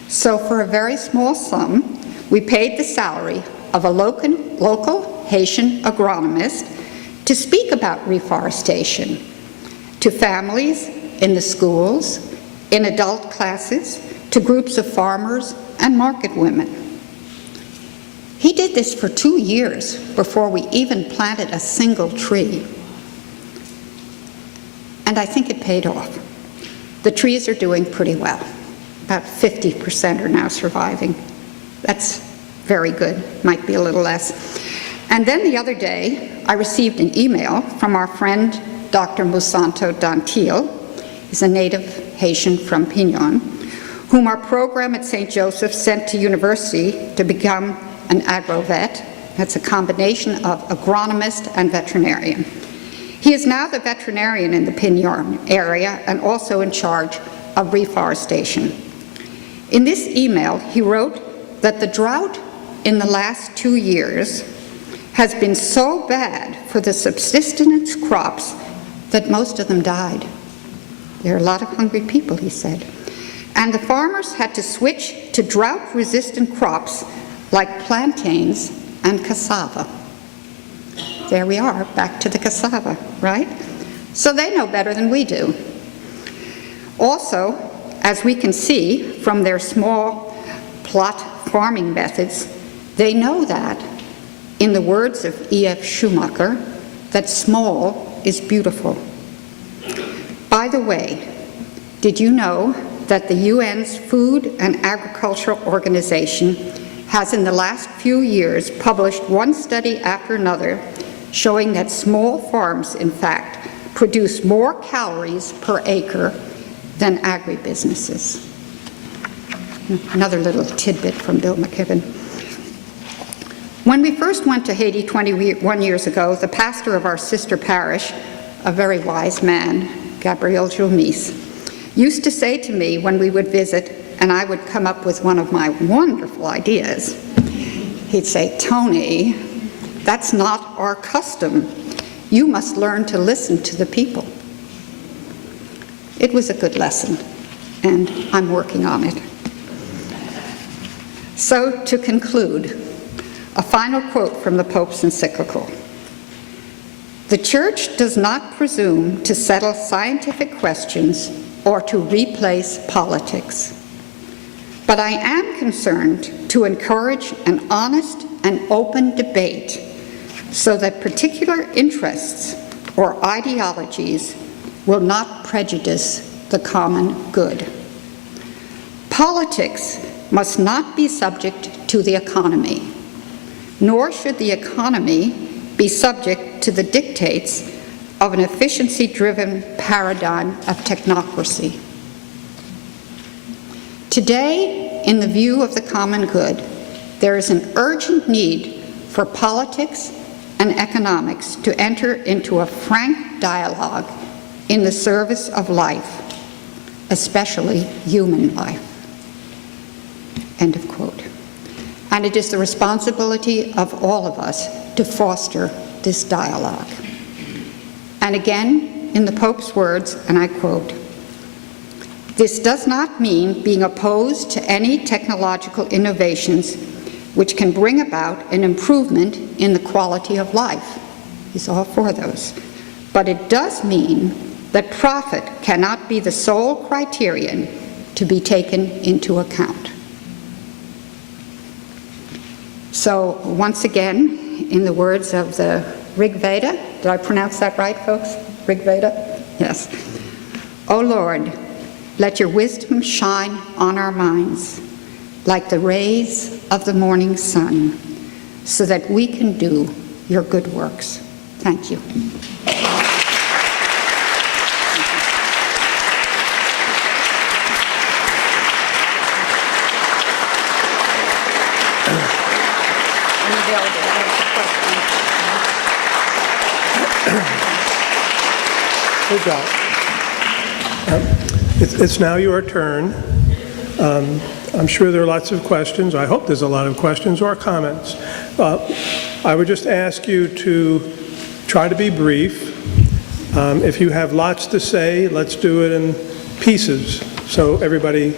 So for a very small sum, we paid the salary of a local Haitian agronomist to speak about reforestation to families in the schools, in adult classes, to groups of farmers and market women. He did this for 2 years before we even planted a single tree. And I think it paid off. The trees are doing pretty well. About 50% are now surviving. That's very good, might be a little less. And then the other day, I received an email from our friend, Dr. Musanto Dantil. He's a native Haitian from Pignon, whom our program at St. Joseph sent to university to become an agrovet. That's a combination of agronomist and veterinarian. He is now the veterinarian in the Pignon area and also in charge of reforestation. In this email, he wrote that the drought in the last 2 years has been so bad for the subsistence crops that most of them died. There are a lot of hungry people, he said. And the farmers had to switch to drought-resistant crops like plantains and cassava. There we are, back to the cassava, right? So they know better than we do. Also, as we can see from their small plot farming methods, they know that, in the words of E.F. Schumacher, that small is beautiful. By the way, did you know that the UN's Food and Agricultural Organization has in the last few years published one study after another showing that small farms, in fact, produce more calories per acre than agribusinesses? Another little tidbit from Bill McKibben. When we first went to Haiti 21 years ago, the pastor of our sister parish, a very wise man, Gabriel Julmis, used to say to me when we would visit, and I would come up with one of my wonderful ideas, he'd say, "Tonie, that's not our custom. You must learn to listen to the people." It was a good lesson, and I'm working on it. So, to conclude, a final quote from the Pope's Encyclical. "The Church does not presume to settle scientific questions or to replace politics. But I am concerned to encourage an honest and open debate so that particular interests or ideologies will not prejudice the common good. Politics must not be subject to the economy, nor should the economy be subject to the dictates of an efficiency-driven paradigm of technocracy. Today, in the view of the common good, there is an urgent need for politics and economics to enter into a frank dialogue in the service of life, especially human life." End of quote. And it is the responsibility of all of us to foster this dialogue. And again, in the Pope's words, and I quote, "This does not mean being opposed to any technological innovations which can bring about an improvement in the quality of life." He's all for those. "But it does mean that profit cannot be the sole criterion to be taken into account." So once again, in the words of the Rig Veda, did I pronounce that right, folks? Rig Veda? Yes. "O Lord, let your wisdom shine on our minds like the rays of the morning sun, so that we can do your good works." Thank you. Good job. It's now your turn. I'm sure there are lots of questions. I hope there's a lot of questions or comments. I would just ask you to try to be brief. If you have lots to say, let's do it in pieces so everybody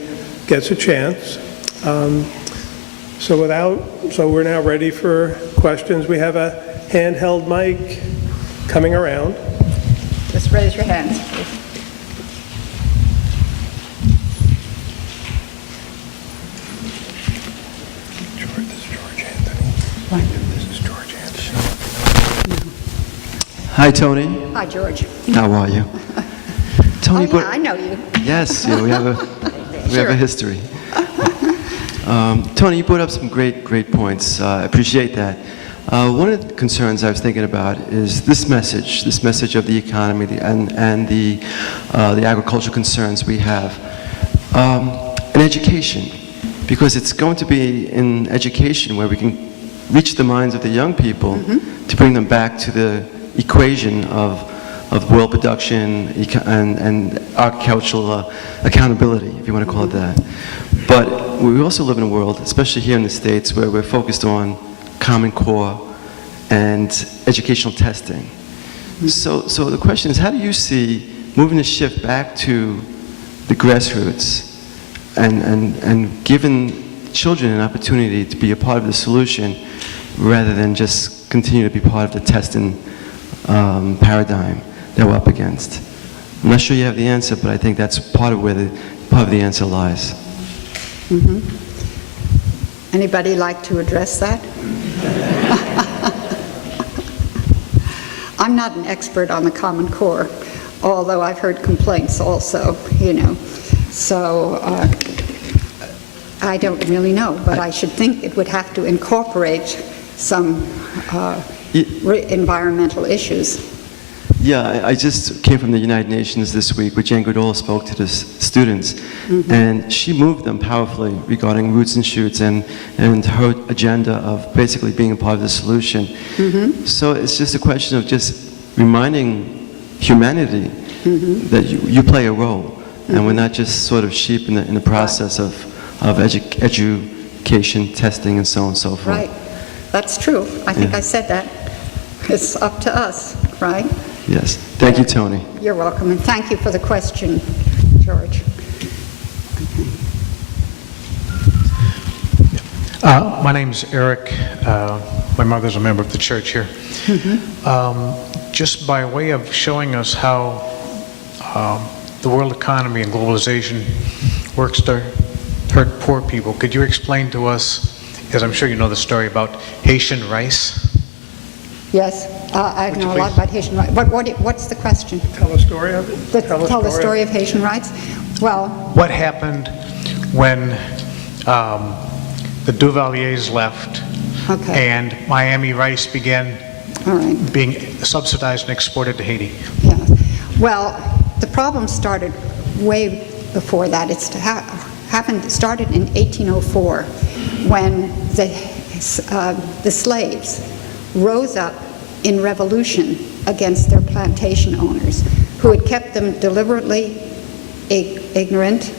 gets a chance. So we're now ready for questions. We have a handheld mic coming around. Just raise your hands, please. This is George Anthony. Hi, Tonie. Hi, George. How are you? Tonie, Oh, yeah, I know you. yes, we have a history. Tonie, you brought up some great points. I appreciate that. One of the concerns I was thinking about is this message of the economy and the agricultural concerns we have, and education, because it's going to be in education where we can reach the minds of the young people to bring them back to the equation of world production and agricultural accountability, if you want to call it that. But we also live in a world, especially here in the States, where we're focused on Common Core and educational testing. So the question is, how do you see moving the shift back to the grassroots and giving children an opportunity to be a part of the solution rather than just continue to be part of the testing paradigm that we're up against? I'm not sure you have the answer, but I think that's part of where the answer lies. Anybody like to address that? I'm not an expert on the Common Core, although I've heard complaints also, you know. So I don't really know, but I should think it would have to incorporate some environmental issues. Yeah, I just came from the United Nations this week, where Jane Goodall spoke to the students, and she moved them powerfully regarding roots and shoots and her agenda of basically being a part of the solution. So it's just a question of just reminding humanity that you play a role, and we're not just sort of sheep in the process of education, testing, and so on and so forth. Right, that's true. I think I said that. It's up to us, right? Yes. Thank you, Tonie. You're welcome, and thank you for the question, George. My name's Eric. My mother's a member of the church here. Just by way of showing us how the world economy and globalization works to hurt poor people, could you explain to us, as I'm sure you know the story about Haitian rice? Yes, I know a lot about Haitian rights. What's the question? Tell the story of it. Tell the story of Haitian rights? Well, What happened when the Duvaliers left and Miami rice began being subsidized and exported to Haiti? Yeah. Well, the problem started way before that. It started in 1804 when the slaves rose up in revolution against their plantation owners, who had kept them deliberately ignorant.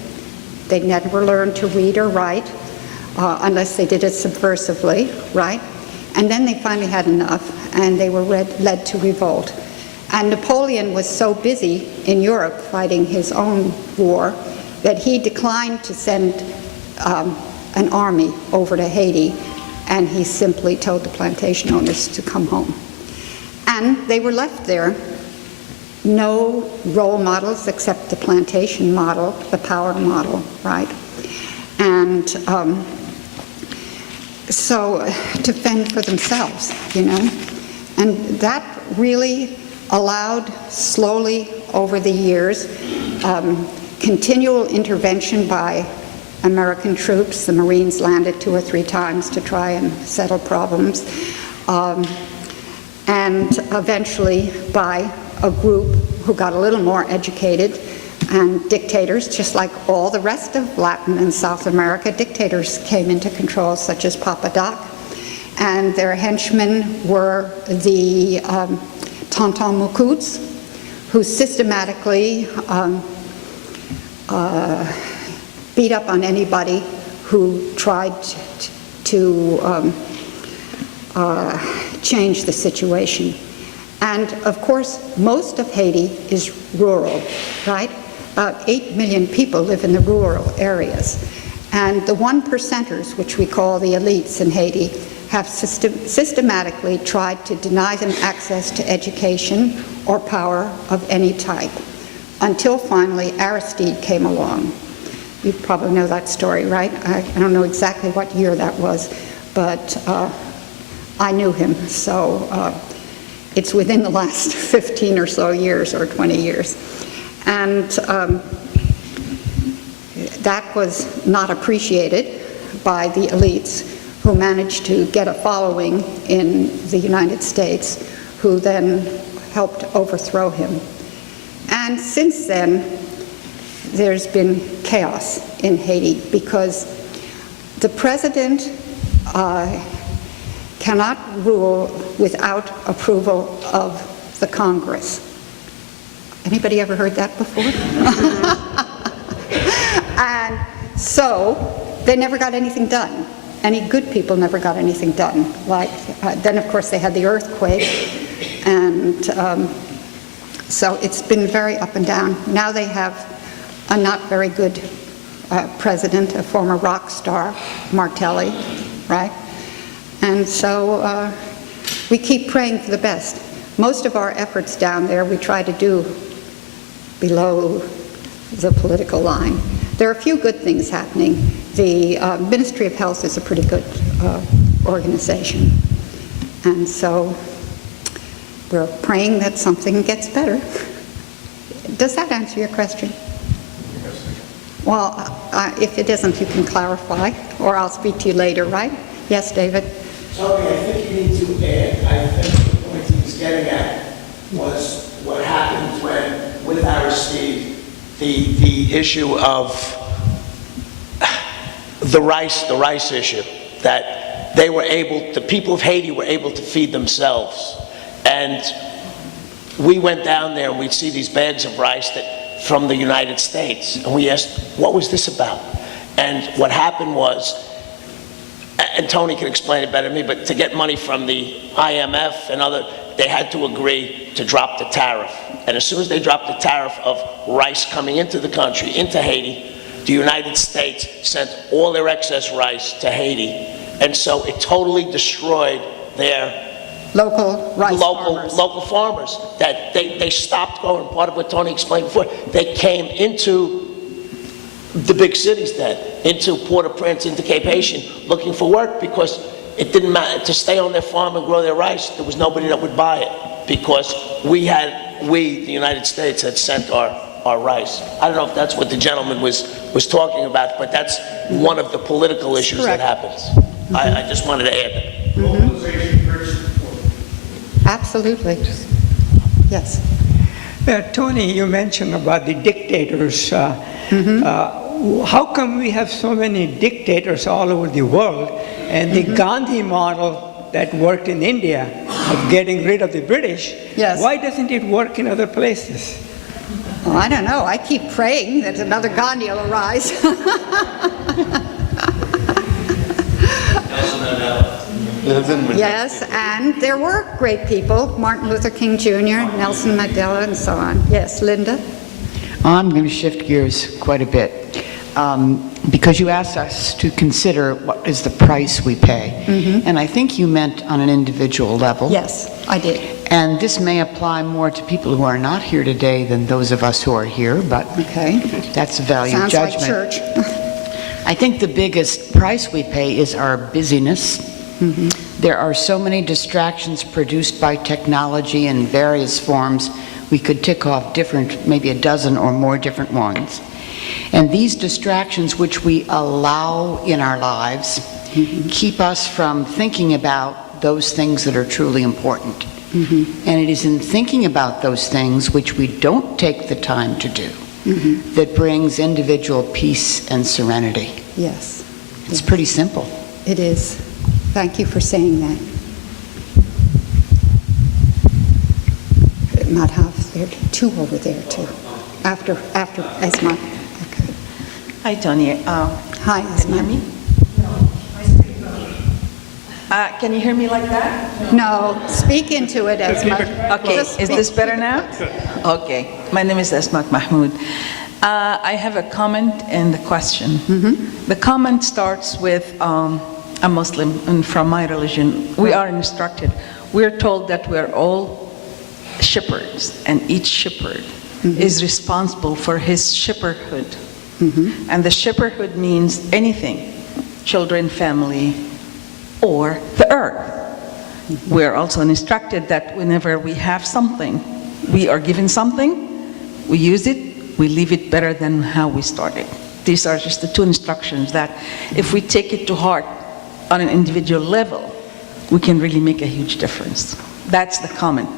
They never learned to read or write unless they did it subversively, right? And then they finally had enough, and they were led to revolt. And Napoleon was so busy in Europe fighting his own war that he declined to send an army over to Haiti, and he simply told the plantation owners to come home. And they were left there, no role models except the plantation model, the power model, right? And so to fend for themselves, you know? And that really allowed, slowly over the years, continual intervention by American troops. The Marines landed 2 or 3 times to try and settle problems. And eventually by a group who got a little more educated, and dictators, just like all the rest of Latin and South America, dictators came into control, such as Papa Doc, and their henchmen were the Tonton Mukuts, who systematically beat up on anybody who tried to change the situation. And of course, most of Haiti is rural, right? About 8 million people live in the rural areas. And the 1%ers, which we call the elites in Haiti, have systematically tried to deny them access to education or power of any type, until finally Aristide came along. You probably know that story, right? I don't know exactly what year that was, but I knew him, so it's within the last 15 or so years, or 20 years. And that was not appreciated by the elites, who managed to get a following in the United States, who then helped overthrow him. And since then, there's been chaos in Haiti, because the president cannot rule without approval of the Congress. Anybody ever heard that before? And so they never got anything done. Any good people never got anything done. Like, then of course they had the earthquake, and so it's been very up and down. Now they have a not very good president, a former rock star, Martelli, right? And so we keep praying for the best. Most of our efforts down there we try to do below the political line. There are a few good things happening. The Ministry of Health is a pretty good organization. And so we're praying that something gets better. Does that answer your question? Well, if it isn't, you can clarify, or I'll speak to you later, right? Yes, David? Tonie, I think you need to add, I think the point he was getting at was what happens when, with Aristide, the issue of the rice issue, that they were able, the people of Haiti were able to feed themselves. And we went down there and we'd see these bags of rice from the United States. And we asked, what was this about? And what happened was, and Tonie can explain it better than me, but to get money from the IMF and other, they had to agree to drop the tariff. And as soon as they dropped the tariff of rice coming into the country, into Haiti, the United States sent all their excess rice to Haiti. And so it totally destroyed their local farmers, that they stopped going. Part of what Tonie explained before, they came into the big cities then, into Port-au-Prince, into Cape Haitian, looking for work, because it didn't matter to stay on their farm and grow their rice. There was nobody that would buy it, because we, the United States, had sent our rice. I don't know if that's what the gentleman was talking about, but that's one of the political issues that happens. I just wanted to add that. Globalization hurts the poor. Absolutely. Yes. Tonie, you mentioned about the dictators. How come we have so many dictators all over the world, and the Gandhi model that worked in India of getting rid of the British, why doesn't it work in other places? Well, I don't know. I keep praying that another Gandhi will arise. Yes, and there were great people, Martin Luther King Jr., Nelson Mandela, and so on. Yes, Linda? I'm going to shift gears quite a bit, because you asked us to consider what is the price we pay. And I think you meant on an individual level. Yes, I did. And this may apply more to people who are not here today than those of us who are here, but that's a value judgment. Sounds like church. I think the biggest price we pay is our busyness. There are so many distractions produced by technology in various forms. We could tick off maybe a dozen or more different ones. And these distractions which we allow in our lives keep us from thinking about those things that are truly important. And it is in thinking about those things which we don't take the time to do that brings individual peace and serenity. Yes. It's pretty simple. It is. Thank you for saying that. Madhav, there are two over there too. After Esma. Okay. Hi, Tonie. Hi, Esma. Can you hear me? Can you hear me like that? No, speak into it, Esma. Okay, is this better now? Okay. My name is Esma Mahmoud. I have a comment and a question. The comment starts with a Muslim, and from my religion, we are instructed. We are told that we are all shepherds, and each shepherd is responsible for his shepherdhood. And the shepherdhood means anything, children, family, or the earth. We are also instructed that whenever we have something, we are given something, we use it, we leave it better than how we started. These are just the two instructions that if we take it to heart on an individual level, we can really make a huge difference. That's the comment.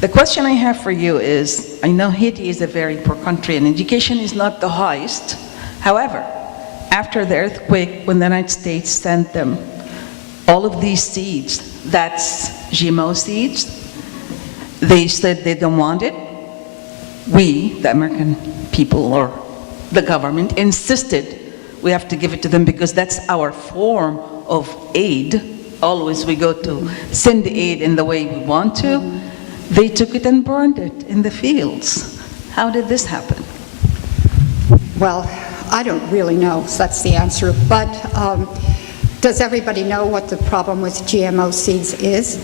The question I have for you is, I know Haiti is a very poor country and education is not the highest. However, after the earthquake, when the United States sent them all of these seeds, that's Gmo seeds, they said they don't want it. We, the American people or the government, insisted we have to give it to them because that's our form of aid. Always we go to send the aid in the way we want to. They took it and burned it in the fields. How did this happen? Well, I don't really know, so that's the answer. But does everybody know what the problem with GMO seeds is?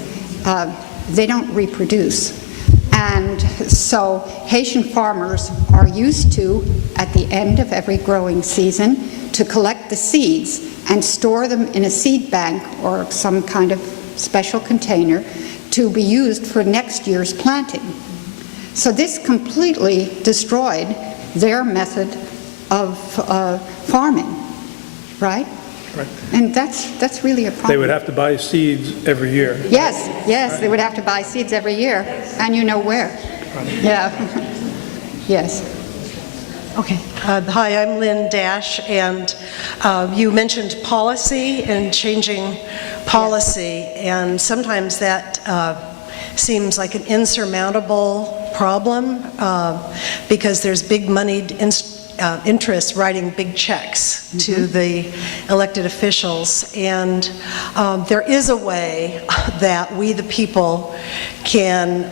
They don't reproduce. And so Haitian farmers are used to, at the end of every growing season, to collect the seeds and store them in a seed bank or some kind of special container to be used for next year's planting. So this completely destroyed their method of farming, right? Right. And that's really a problem. They would have to buy seeds every year. Yes, yes, they would have to buy seeds every year, and you know where. Yeah. Yes. Okay. Hi, I'm Lynn Dash, and you mentioned policy and changing policy, and sometimes that seems like an insurmountable problem because there's big moneyed interests writing big checks to the elected officials, and there is a way that we the people can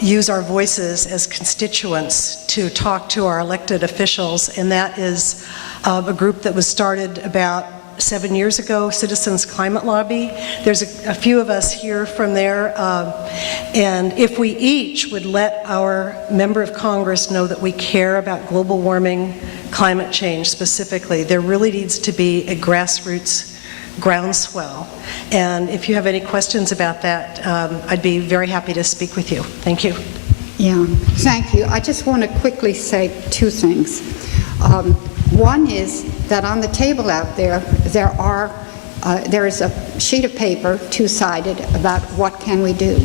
use our voices as constituents to talk to our elected officials, and that is a group that was started about 7 years ago, Citizens Climate Lobby. There's a few of us here from there, and if we each would let our member of Congress know that we care about global warming, climate change specifically, there really needs to be a grassroots groundswell. And if you have any questions about that, I'd be very happy to speak with you. Thank you. Yeah, thank you. I just want to quickly say two things. One is that on the table out there, there is a sheet of paper, two-sided, about what can we do.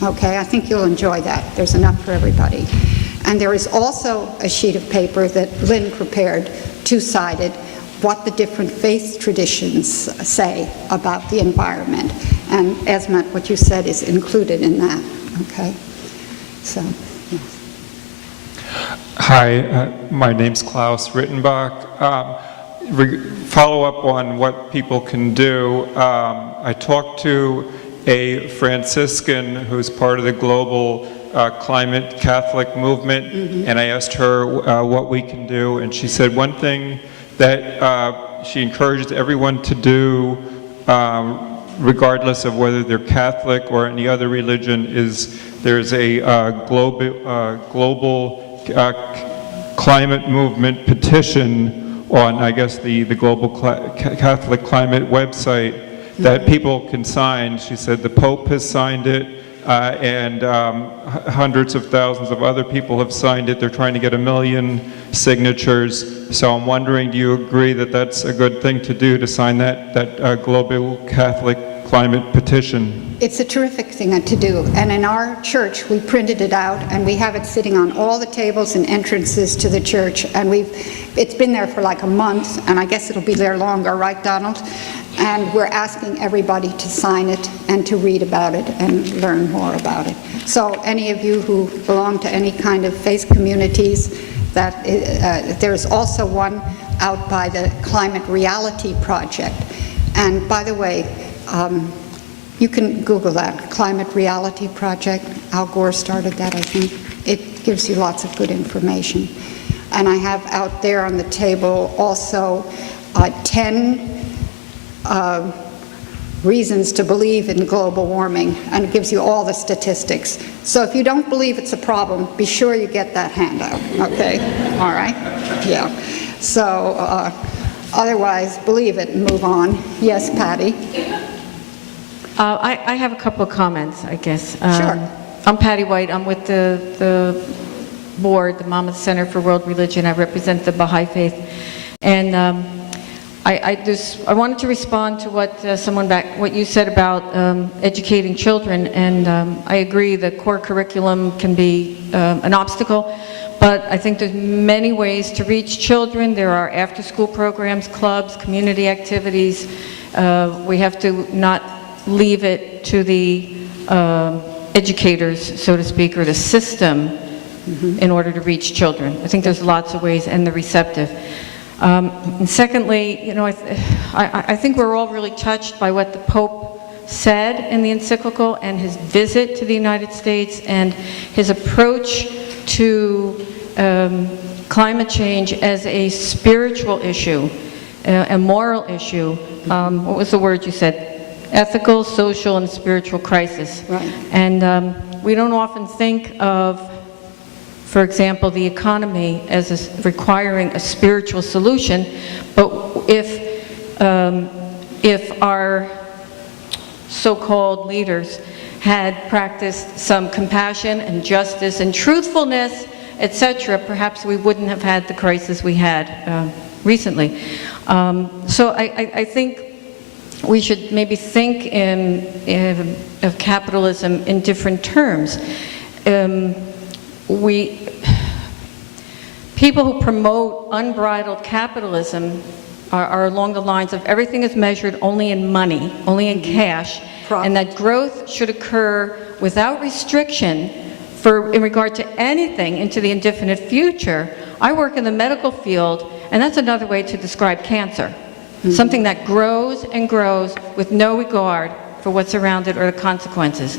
Okay, I think you'll enjoy that. There's enough for everybody. And there is also a sheet of paper that Lynn prepared, two-sided, what the different faith traditions say about the environment. And Esmet, what you said is included in that. Okay, so. Yes. Hi, my name's Klaus Rittenbach. Follow up on what people can do. I talked to a Franciscan who's part of the global climate Catholic movement, and I asked her what we can do, and she said one thing that she encourages everyone to do, regardless of whether they're Catholic or any other religion, is there's a global climate movement petition on, I guess, the Global Catholic Climate website that people can sign. She said the Pope has signed it, and hundreds of thousands of other people have signed it. They're trying to get 1 million signatures. So I'm wondering, do you agree that that's a good thing to do, to sign that Global Catholic Climate Petition? It's a terrific thing to do, and in our church we printed it out and we have it sitting on all the tables and entrances to the church, and it's been there for like a month, and I guess it'll be there longer, right, Donald? And we're asking everybody to sign it and to read about it and learn more about it. So any of you who belong to any kind of faith communities, there's also one out by the Climate Reality Project. And by the way, you can Google that, Climate Reality Project. Al Gore started that, I think. It gives you lots of good information. And I have out there on the table also 10 reasons to believe in global warming, and it gives you all the statistics. So if you don't believe it's a problem, be sure you get that handout, okay? All right? Yeah. So otherwise, believe it and move on. Yes, Patty? I have a couple of comments, I guess. Sure. I'm Patty White. I'm with the board, the Monmouth Center for World Religion. I represent the Baha'i faith. And I wanted to respond to what what you said about educating children, and I agree the core curriculum can be an obstacle, but I think there's many ways to reach children. There are after-school programs, clubs, community activities. We have to not leave it to the educators, so to speak, or the system in order to reach children. I think there's lots of ways, and the receptive. And secondly, I think we're all really touched by what the Pope said in the Encyclical and his visit to the United States and his approach to climate change as a spiritual issue, a moral issue. What was the word you said? Ethical, social, and spiritual crisis. Right. And we don't often think of, for example, the economy as requiring a spiritual solution, but if our so-called leaders had practiced some compassion and justice and truthfulness, etc., perhaps we wouldn't have had the crisis we had recently. So I think we should maybe think of capitalism in different terms. People who promote unbridled capitalism are along the lines of everything is measured only in money, only in cash, and that growth should occur without restriction in regard to anything into the indefinite future. I work in the medical field, and that's another way to describe cancer. Something that grows and grows with no regard for what's around it or the consequences.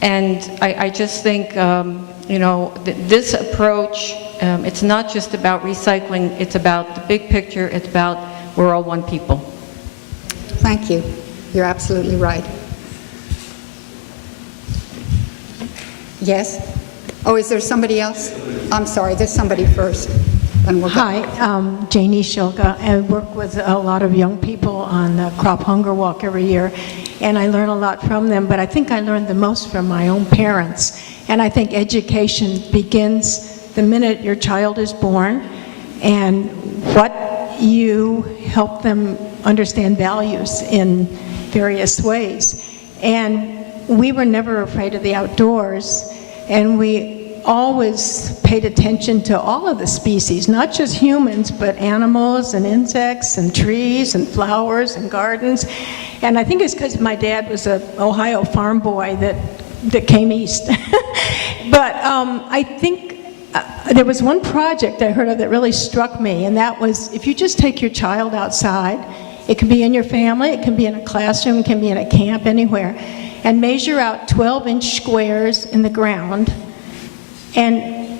And I just think, this approach, it's not just about recycling, it's about the big picture, it's about we're all one people. Thank you. You're absolutely right. Yes? Oh, is there somebody else? I'm sorry, there's somebody first. And we'll Hi, Janie Shilka. I work with a lot of young people on the Crop Hunger Walk every year, and I learn a lot from them, but I think I learned the most from my own parents. And I think education begins the minute your child is born, and what you help them understand values in various ways. And we were never afraid of the outdoors, and we always paid attention to all of the species, not just humans, but animals and insects and trees and flowers and gardens. And I think it's because my dad was an Ohio farm boy that came east. But I think there was one project I heard of that really struck me, and that was if you just take your child outside, it can be in your family, it can be in a classroom, it can be in a camp, anywhere, and measure out 12-inch squares in the ground and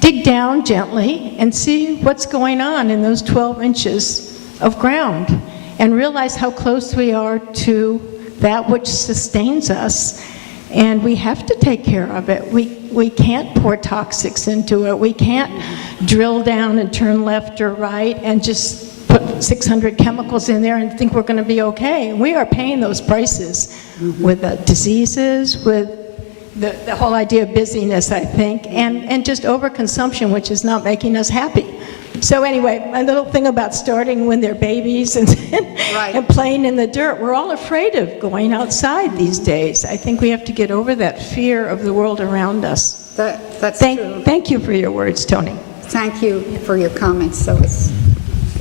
dig down gently and see what's going on in those 12 inches of ground and realize how close we are to that which sustains us. And we have to take care of it. We can't pour toxics into it. We can't drill down and turn left or right and just put 600 chemicals in there and think we're going to be okay. We are paying those prices with diseases, with the whole idea of busyness, I think, and just overconsumption, which is not making us happy. So anyway, my little thing about starting when they're babies and playing in the dirt. We're all afraid of going outside these days. I think we have to get over that fear of the world around us. That's true. Thank you for your words, Tonie. Thank you for your comments. So it's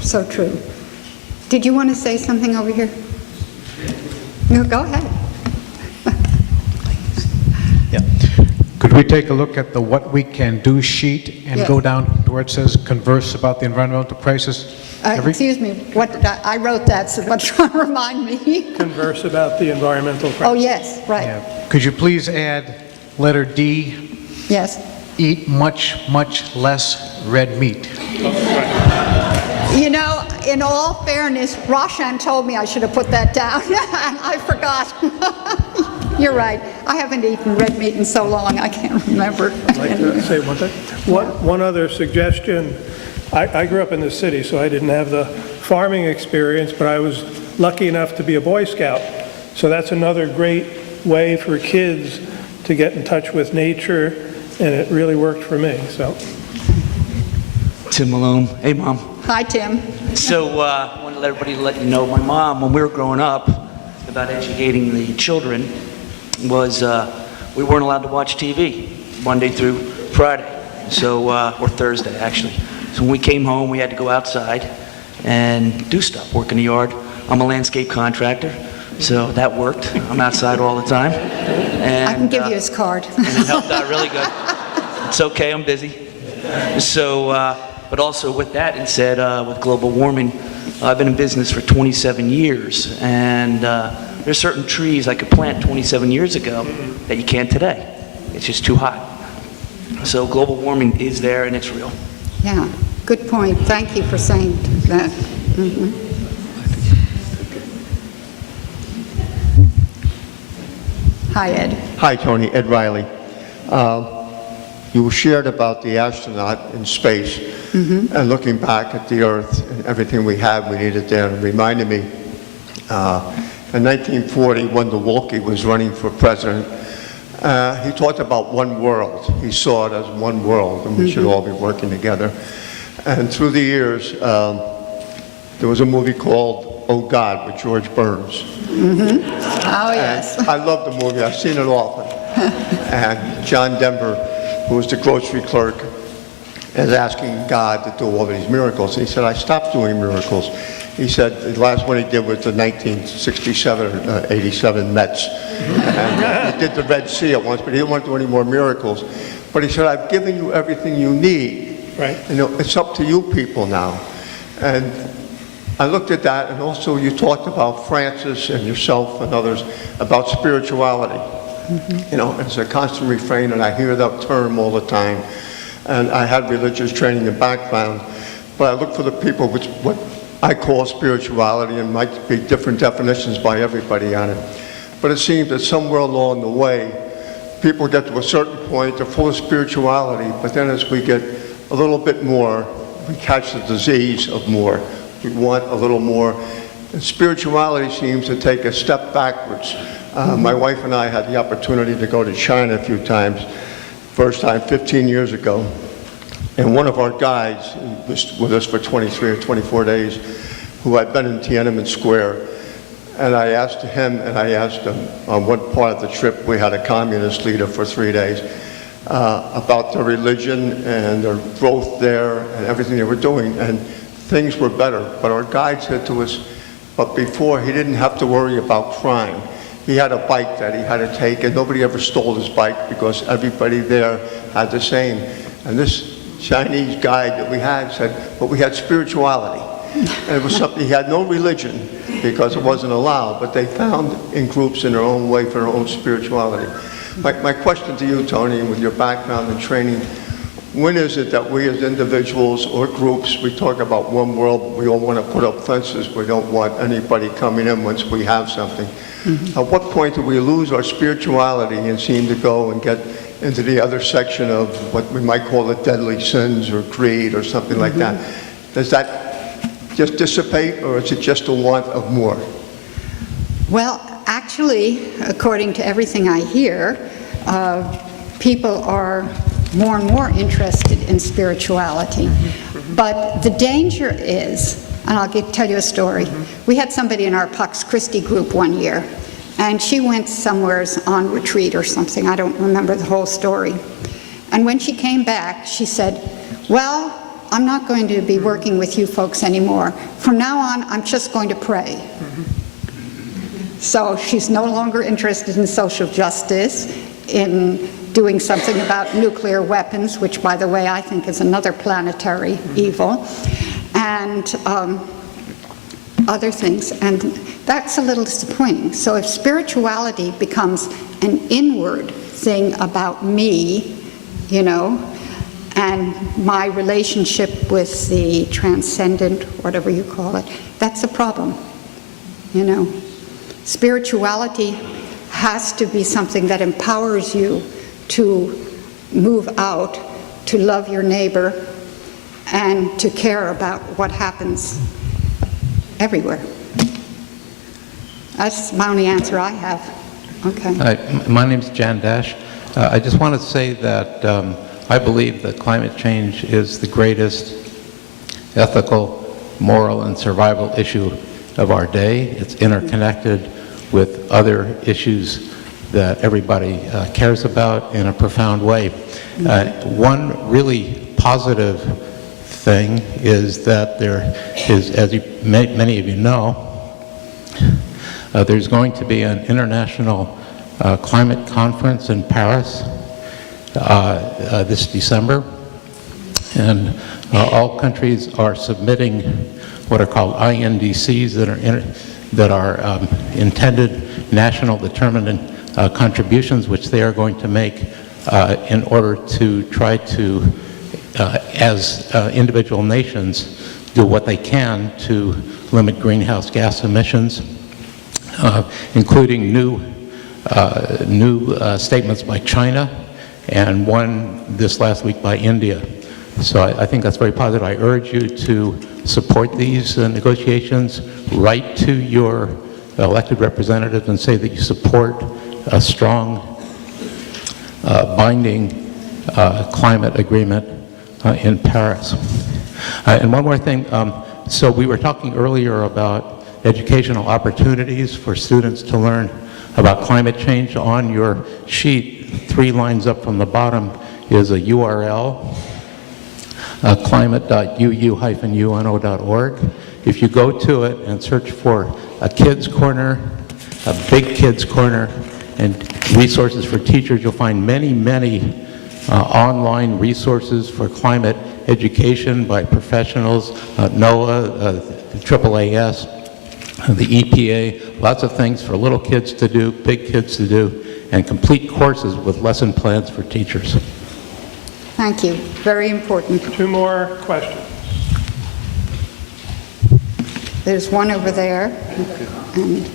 so true. Did you want to say something over here? No, go ahead. Could we take a look at the What We Can Do sheet and go down to where it says converse about the environmental crisis? Excuse me, what did I wrote that, so what's trying to remind me? Converse about the environmental crisis. Oh, yes, right. Yeah. Could you please add letter D? Yes. Eat much, much less red meat. You know, in all fairness, Roshan told me I should have put that down, and I forgot. You're right. I haven't eaten red meat in so long, I can't remember. I'd like to say one thing. One other suggestion. I grew up in the city, so I didn't have the farming experience, but I was lucky enough to be a Boy Scout. So that's another great way for kids to get in touch with nature, and it really worked for me. So. Tim Malone. Hey, Mom. Hi, Tim. So I want to let everybody let you know, my mom, when we were growing up, about educating the children, was we weren't allowed to watch TV Monday through Friday, so or Thursday, actually. So when we came home, we had to go outside and do stuff, work in the yard. I'm a landscape contractor, so that worked. I'm outside all the time. And, I can give you his card. And it helped out really good. It's okay, I'm busy. So But also with that and said, with global warming, I've been in business for 27 years, and there's certain trees I could plant 27 years ago that you can't today. It's just too hot. So global warming is there and it's real. Yeah, good point. Thank you for saying that. Hi, Ed. Hi, Tony. Ed Riley. You shared about the astronaut in space and looking back at the Earth and everything we had, we needed there. And it reminded me, in 1940, when DeWolke was running for president, he talked about one world. He saw it as one world, and we should all be working together. And through the years, there was a movie called Oh God with George Burns. Oh, yes. And I love the movie. I've seen it often. And John Denver, who was the grocery clerk, is asking God to do all these miracles. And he said, I stopped doing miracles. He said the last one he did was the 1967 or 87 Mets. And he did the Red Sea at once, but he didn't want to do any more miracles. But he said, I've given you everything you need. Right. You know, it's up to you people now. And I looked at that, and also you talked about Francis and yourself and others about spirituality. You know, it's a constant refrain, and I hear that term all the time. And I had religious training and background, but I look for the people which what I call spirituality, and might be different definitions by everybody on it. But it seems that somewhere along the way, people get to a certain point, they're full of spirituality, but then as we get a little bit more, we catch the disease of more. We want a little more. And spirituality seems to take a step backwards. My wife and I had the opportunity to go to China a few times. First time 15 years ago. And one of our guides, who was with us for 23 or 24 days, who had been in Tiananmen Square, and I asked him, and I asked him on what part of the trip we had a communist leader for 3 days, about their religion and their growth there and everything they were doing, and things were better. But our guide said to us, but before he didn't have to worry about crime. He had a bike that he had to take, and nobody ever stole his bike because everybody there had the same. And this Chinese guide that we had said, but we had spirituality. And it was something, he had no religion because it wasn't allowed, but they found in groups in their own way for their own spirituality. My question to you, Tony, with your background and training, when is it that we as individuals or groups, we talk about one world, but we all want to put up fences, we don't want anybody coming in once we have something. At what point do we lose our spirituality and seem to go and get into the other section of what we might call the deadly sins or greed or something like that? Does that just dissipate, or is it just a want of more? Well, actually, according to everything I hear, people are more and more interested in spirituality. But the danger is, and I'll tell you a story. We had somebody in our PUCS Christi group one year, and she went somewhere on retreat or something. I don't remember the whole story. And when she came back, she said, well, I'm not going to be working with you folks anymore. From now on, I'm just going to pray. So she's no longer interested in social justice, in doing something about nuclear weapons, which, by the way, I think is another planetary evil, and other things. And that's a little disappointing. So if spirituality becomes an inward thing about me, you know, and my relationship with the transcendent, whatever you call it, that's a problem, you know. Spirituality has to be something that empowers you to move out, to love your neighbor, and to care about what happens everywhere. That's my only answer I have. Okay. Hi, my name's Jan Dash. I just want to say that I believe that climate change is the greatest ethical, moral, and survival issue of our day. It's interconnected with other issues that everybody cares about in a profound way. One really positive thing is that there is, as many of you know, there's going to be an international climate conference in Paris this December, and All countries are submitting what are called INDCs that are intended national determinant contributions, which they are going to make in order to try to, as individual nations, do what they can to limit greenhouse gas emissions, including new statements by China and one this last week by India. So I think that's very positive. I urge you to support these negotiations. Write to your elected representatives and say that you support a strong, binding climate agreement in Paris. And one more thing. So we were talking earlier about educational opportunities for students to learn about climate change. On your sheet, 3 lines up from the bottom, is a URL. climate.uu-uno.org. If you go to it and search for a kids corner, a big kids corner, and resources for teachers, you'll find many, many online resources for climate education by professionals, NOAA, the AAAS, the EPA, lots of things for little kids to do, big kids to do, and complete courses with lesson plans for teachers. Thank you. Very important. 2 more questions. There's one over there. And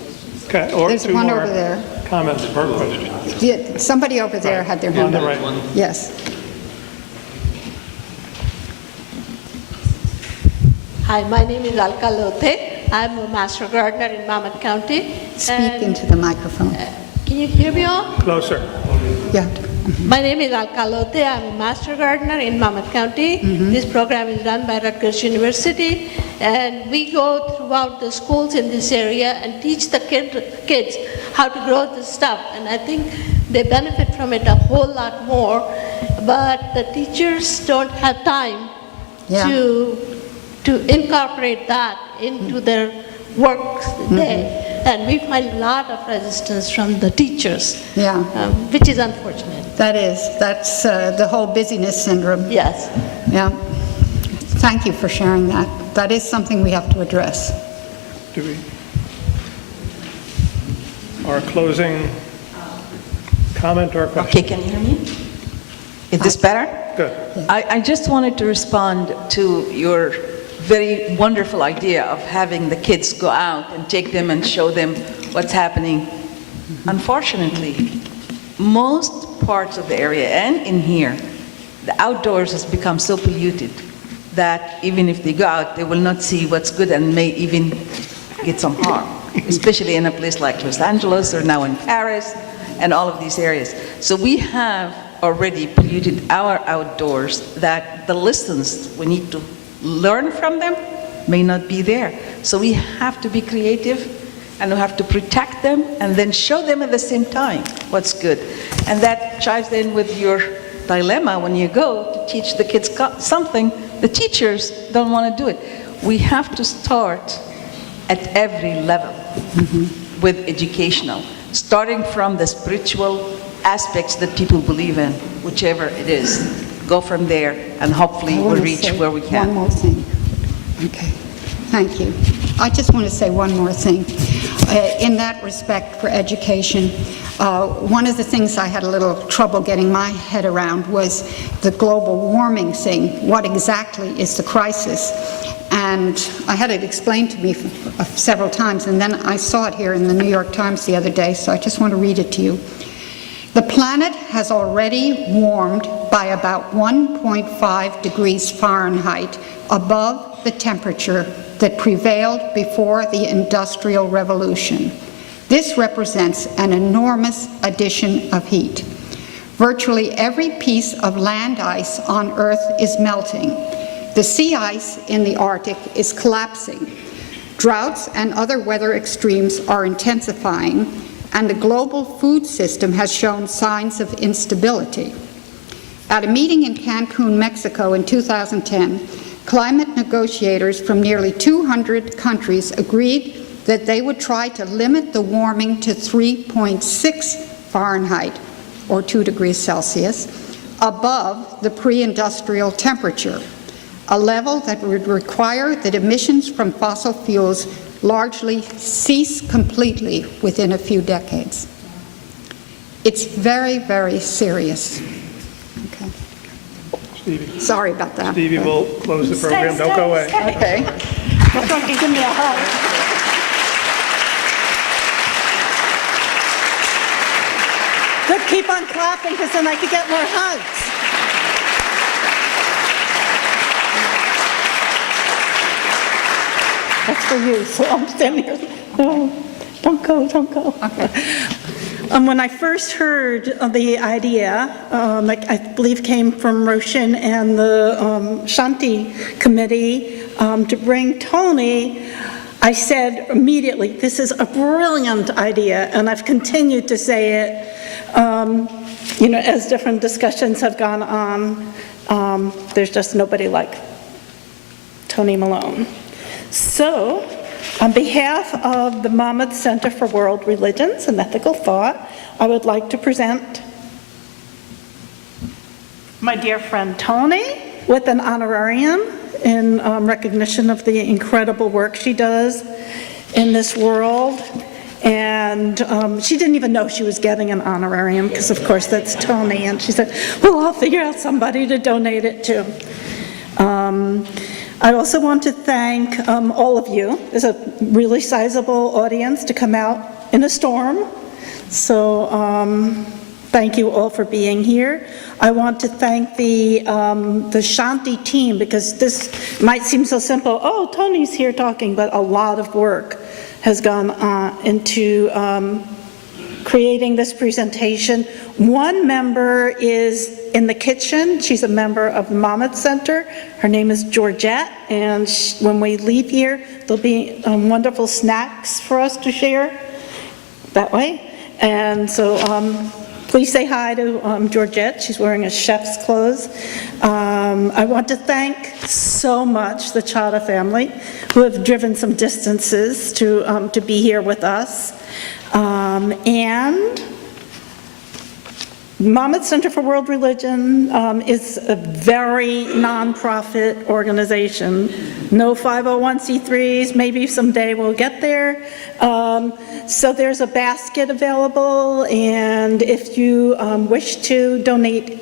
Okay, or there's 2 one more over there. comments per question. Yeah, somebody over there had their hand On the up. right. Yes. Hi, my name is Alka Lote. I'm a master gardener in Monmouth County. Speak into the microphone. Can you hear me all? Closer. Yeah. My name is Alka Lote. I'm a master gardener in Monmouth County. This program is run by Rutgers University, and we go throughout the schools in this area and teach the kids how to grow this stuff. And I think they benefit from it a whole lot more, but the teachers don't have time to incorporate that into their work day. And we find a lot of resistance from the teachers, which is unfortunate. That's the whole busyness syndrome. Yes. Yeah. Thank you for sharing that. That is something we have to address. Do we? Our closing comment or question? Okay, can you hear me? Is this better? Good. I just wanted to respond to your very wonderful idea of having the kids go out and take them and show them what's happening. Unfortunately, most parts of the area and in here, the outdoors has become so polluted that even if they go out, they will not see what's good and may even get some harm, especially in a place like Los Angeles or now in Paris and all of these areas. So we have already polluted our outdoors that the lessons we need to learn from them may not be there. So we have to be creative and we have to protect them and then show them at the same time what's good. And that chimes in with your dilemma when you go to teach the kids something, the teachers don't want to do it. We have to start at every level with educational, starting from the spiritual aspects that people believe in, whichever it is. Go from there, and hopefully we'll reach where we can. One more thing. Okay. Thank you. I just want to say one more thing. In that respect for education, one of the things I had a little trouble getting my head around was the global warming thing. What exactly is the crisis? And I had it explained to me several times, and then I saw it here in the New York Times the other day, so I just want to read it to you. The planet has already warmed by about 1.5 degrees Fahrenheit above the temperature that prevailed before the Industrial Revolution. This represents an enormous addition of heat. Virtually every piece of land ice on Earth is melting. The sea ice in the Arctic is collapsing. Droughts and other weather extremes are intensifying, and the global food system has shown signs of instability. At a meeting in Cancun, Mexico in 2010, climate negotiators from nearly 200 countries agreed that they would try to limit the warming to 3.6 Fahrenheit, or 2 degrees Celsius, above the pre-industrial temperature. a level that would require that emissions from fossil fuels largely cease completely within a few decades. It's very, very serious. Okay. Stevie. Sorry about that. Stevie will close the program. Don't go away. Okay. Give me a hug. Good, keep on clapping because then I could get more hugs. That's for you, so I'm standing here. Oh, don't go, don't go. Okay. When I first heard of the idea, I believe came from Roshan and the Shanti committee to bring Tonie, I said immediately, this is a brilliant idea, and I've continued to say it, as different discussions have gone on. There's just nobody like Tonie Malone. So, on behalf of the Monmouth Center for World Religions and Ethical Thought, I would like to present my dear friend Tonie with an honorarium in recognition of the incredible work she does in this world. And she didn't even know she was getting an honorarium because, of course, that's Tonie. And she said, well, I'll figure out somebody to donate it to. I also want to thank all of you. There's a really sizable audience to come out in a storm. So thank you all for being here. I want to thank the Shanti team, because this might seem so simple. Oh, Tonie's here talking, but a lot of work has gone into creating this presentation. One member is in the kitchen. She's a member of the Monmouth Center. Her name is Georgette, and when we leave here, there'll be wonderful snacks for us to share that way. And so please say hi to Georgette. She's wearing a chef's clothes. I want to thank so much the Chadha family, who have driven some distances to be here with us. And Monmouth Center for World Religion is a very nonprofit organization. No 501c3s, maybe someday we'll get there. So there's a basket available, and if you wish to donate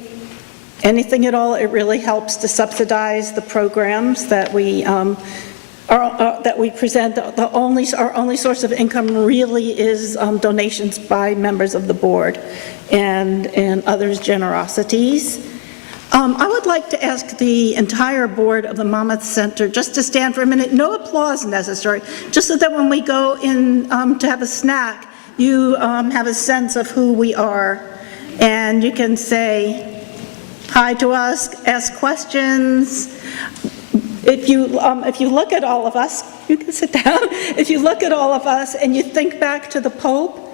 anything at all, it really helps to subsidize the programs that we present. Our only source of income really is donations by members of the board and others' generosities. I would like to ask the entire board of the Monmouth Center just to stand for a minute. No applause necessary, just so that when we go in to have a snack, you have a sense of who we are. And you can say hi to us, ask questions. If you look at all of us, you can sit down. If you look at all of us and you think back to the Pope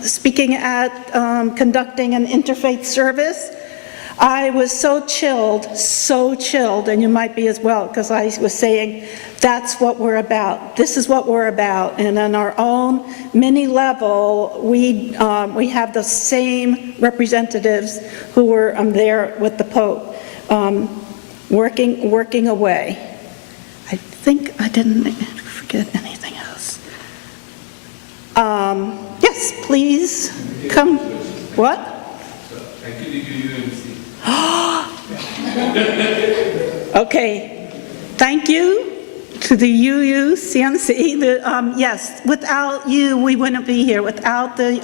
speaking at conducting an interfaith service, I was so chilled, and you might be as well, because I was saying, that's what we're about. This is what we're about. And on our own mini level, we have the same representatives who were there with the Pope. Working away. I think I didn't forget anything else. Yes, please come. What? Okay. Thank you to the UUCMC. Yes, without you, we wouldn't be here. Without the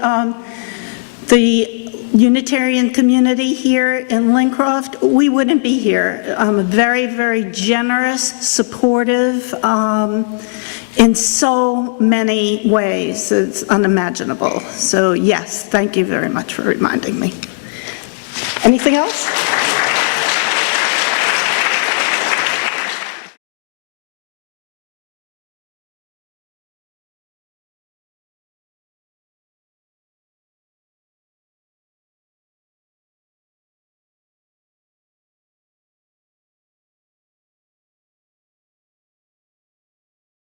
Unitarian community here in Lincroft, we wouldn't be here. Very, very generous, supportive in so many ways. It's unimaginable. So yes, thank you very much for reminding me. Anything else?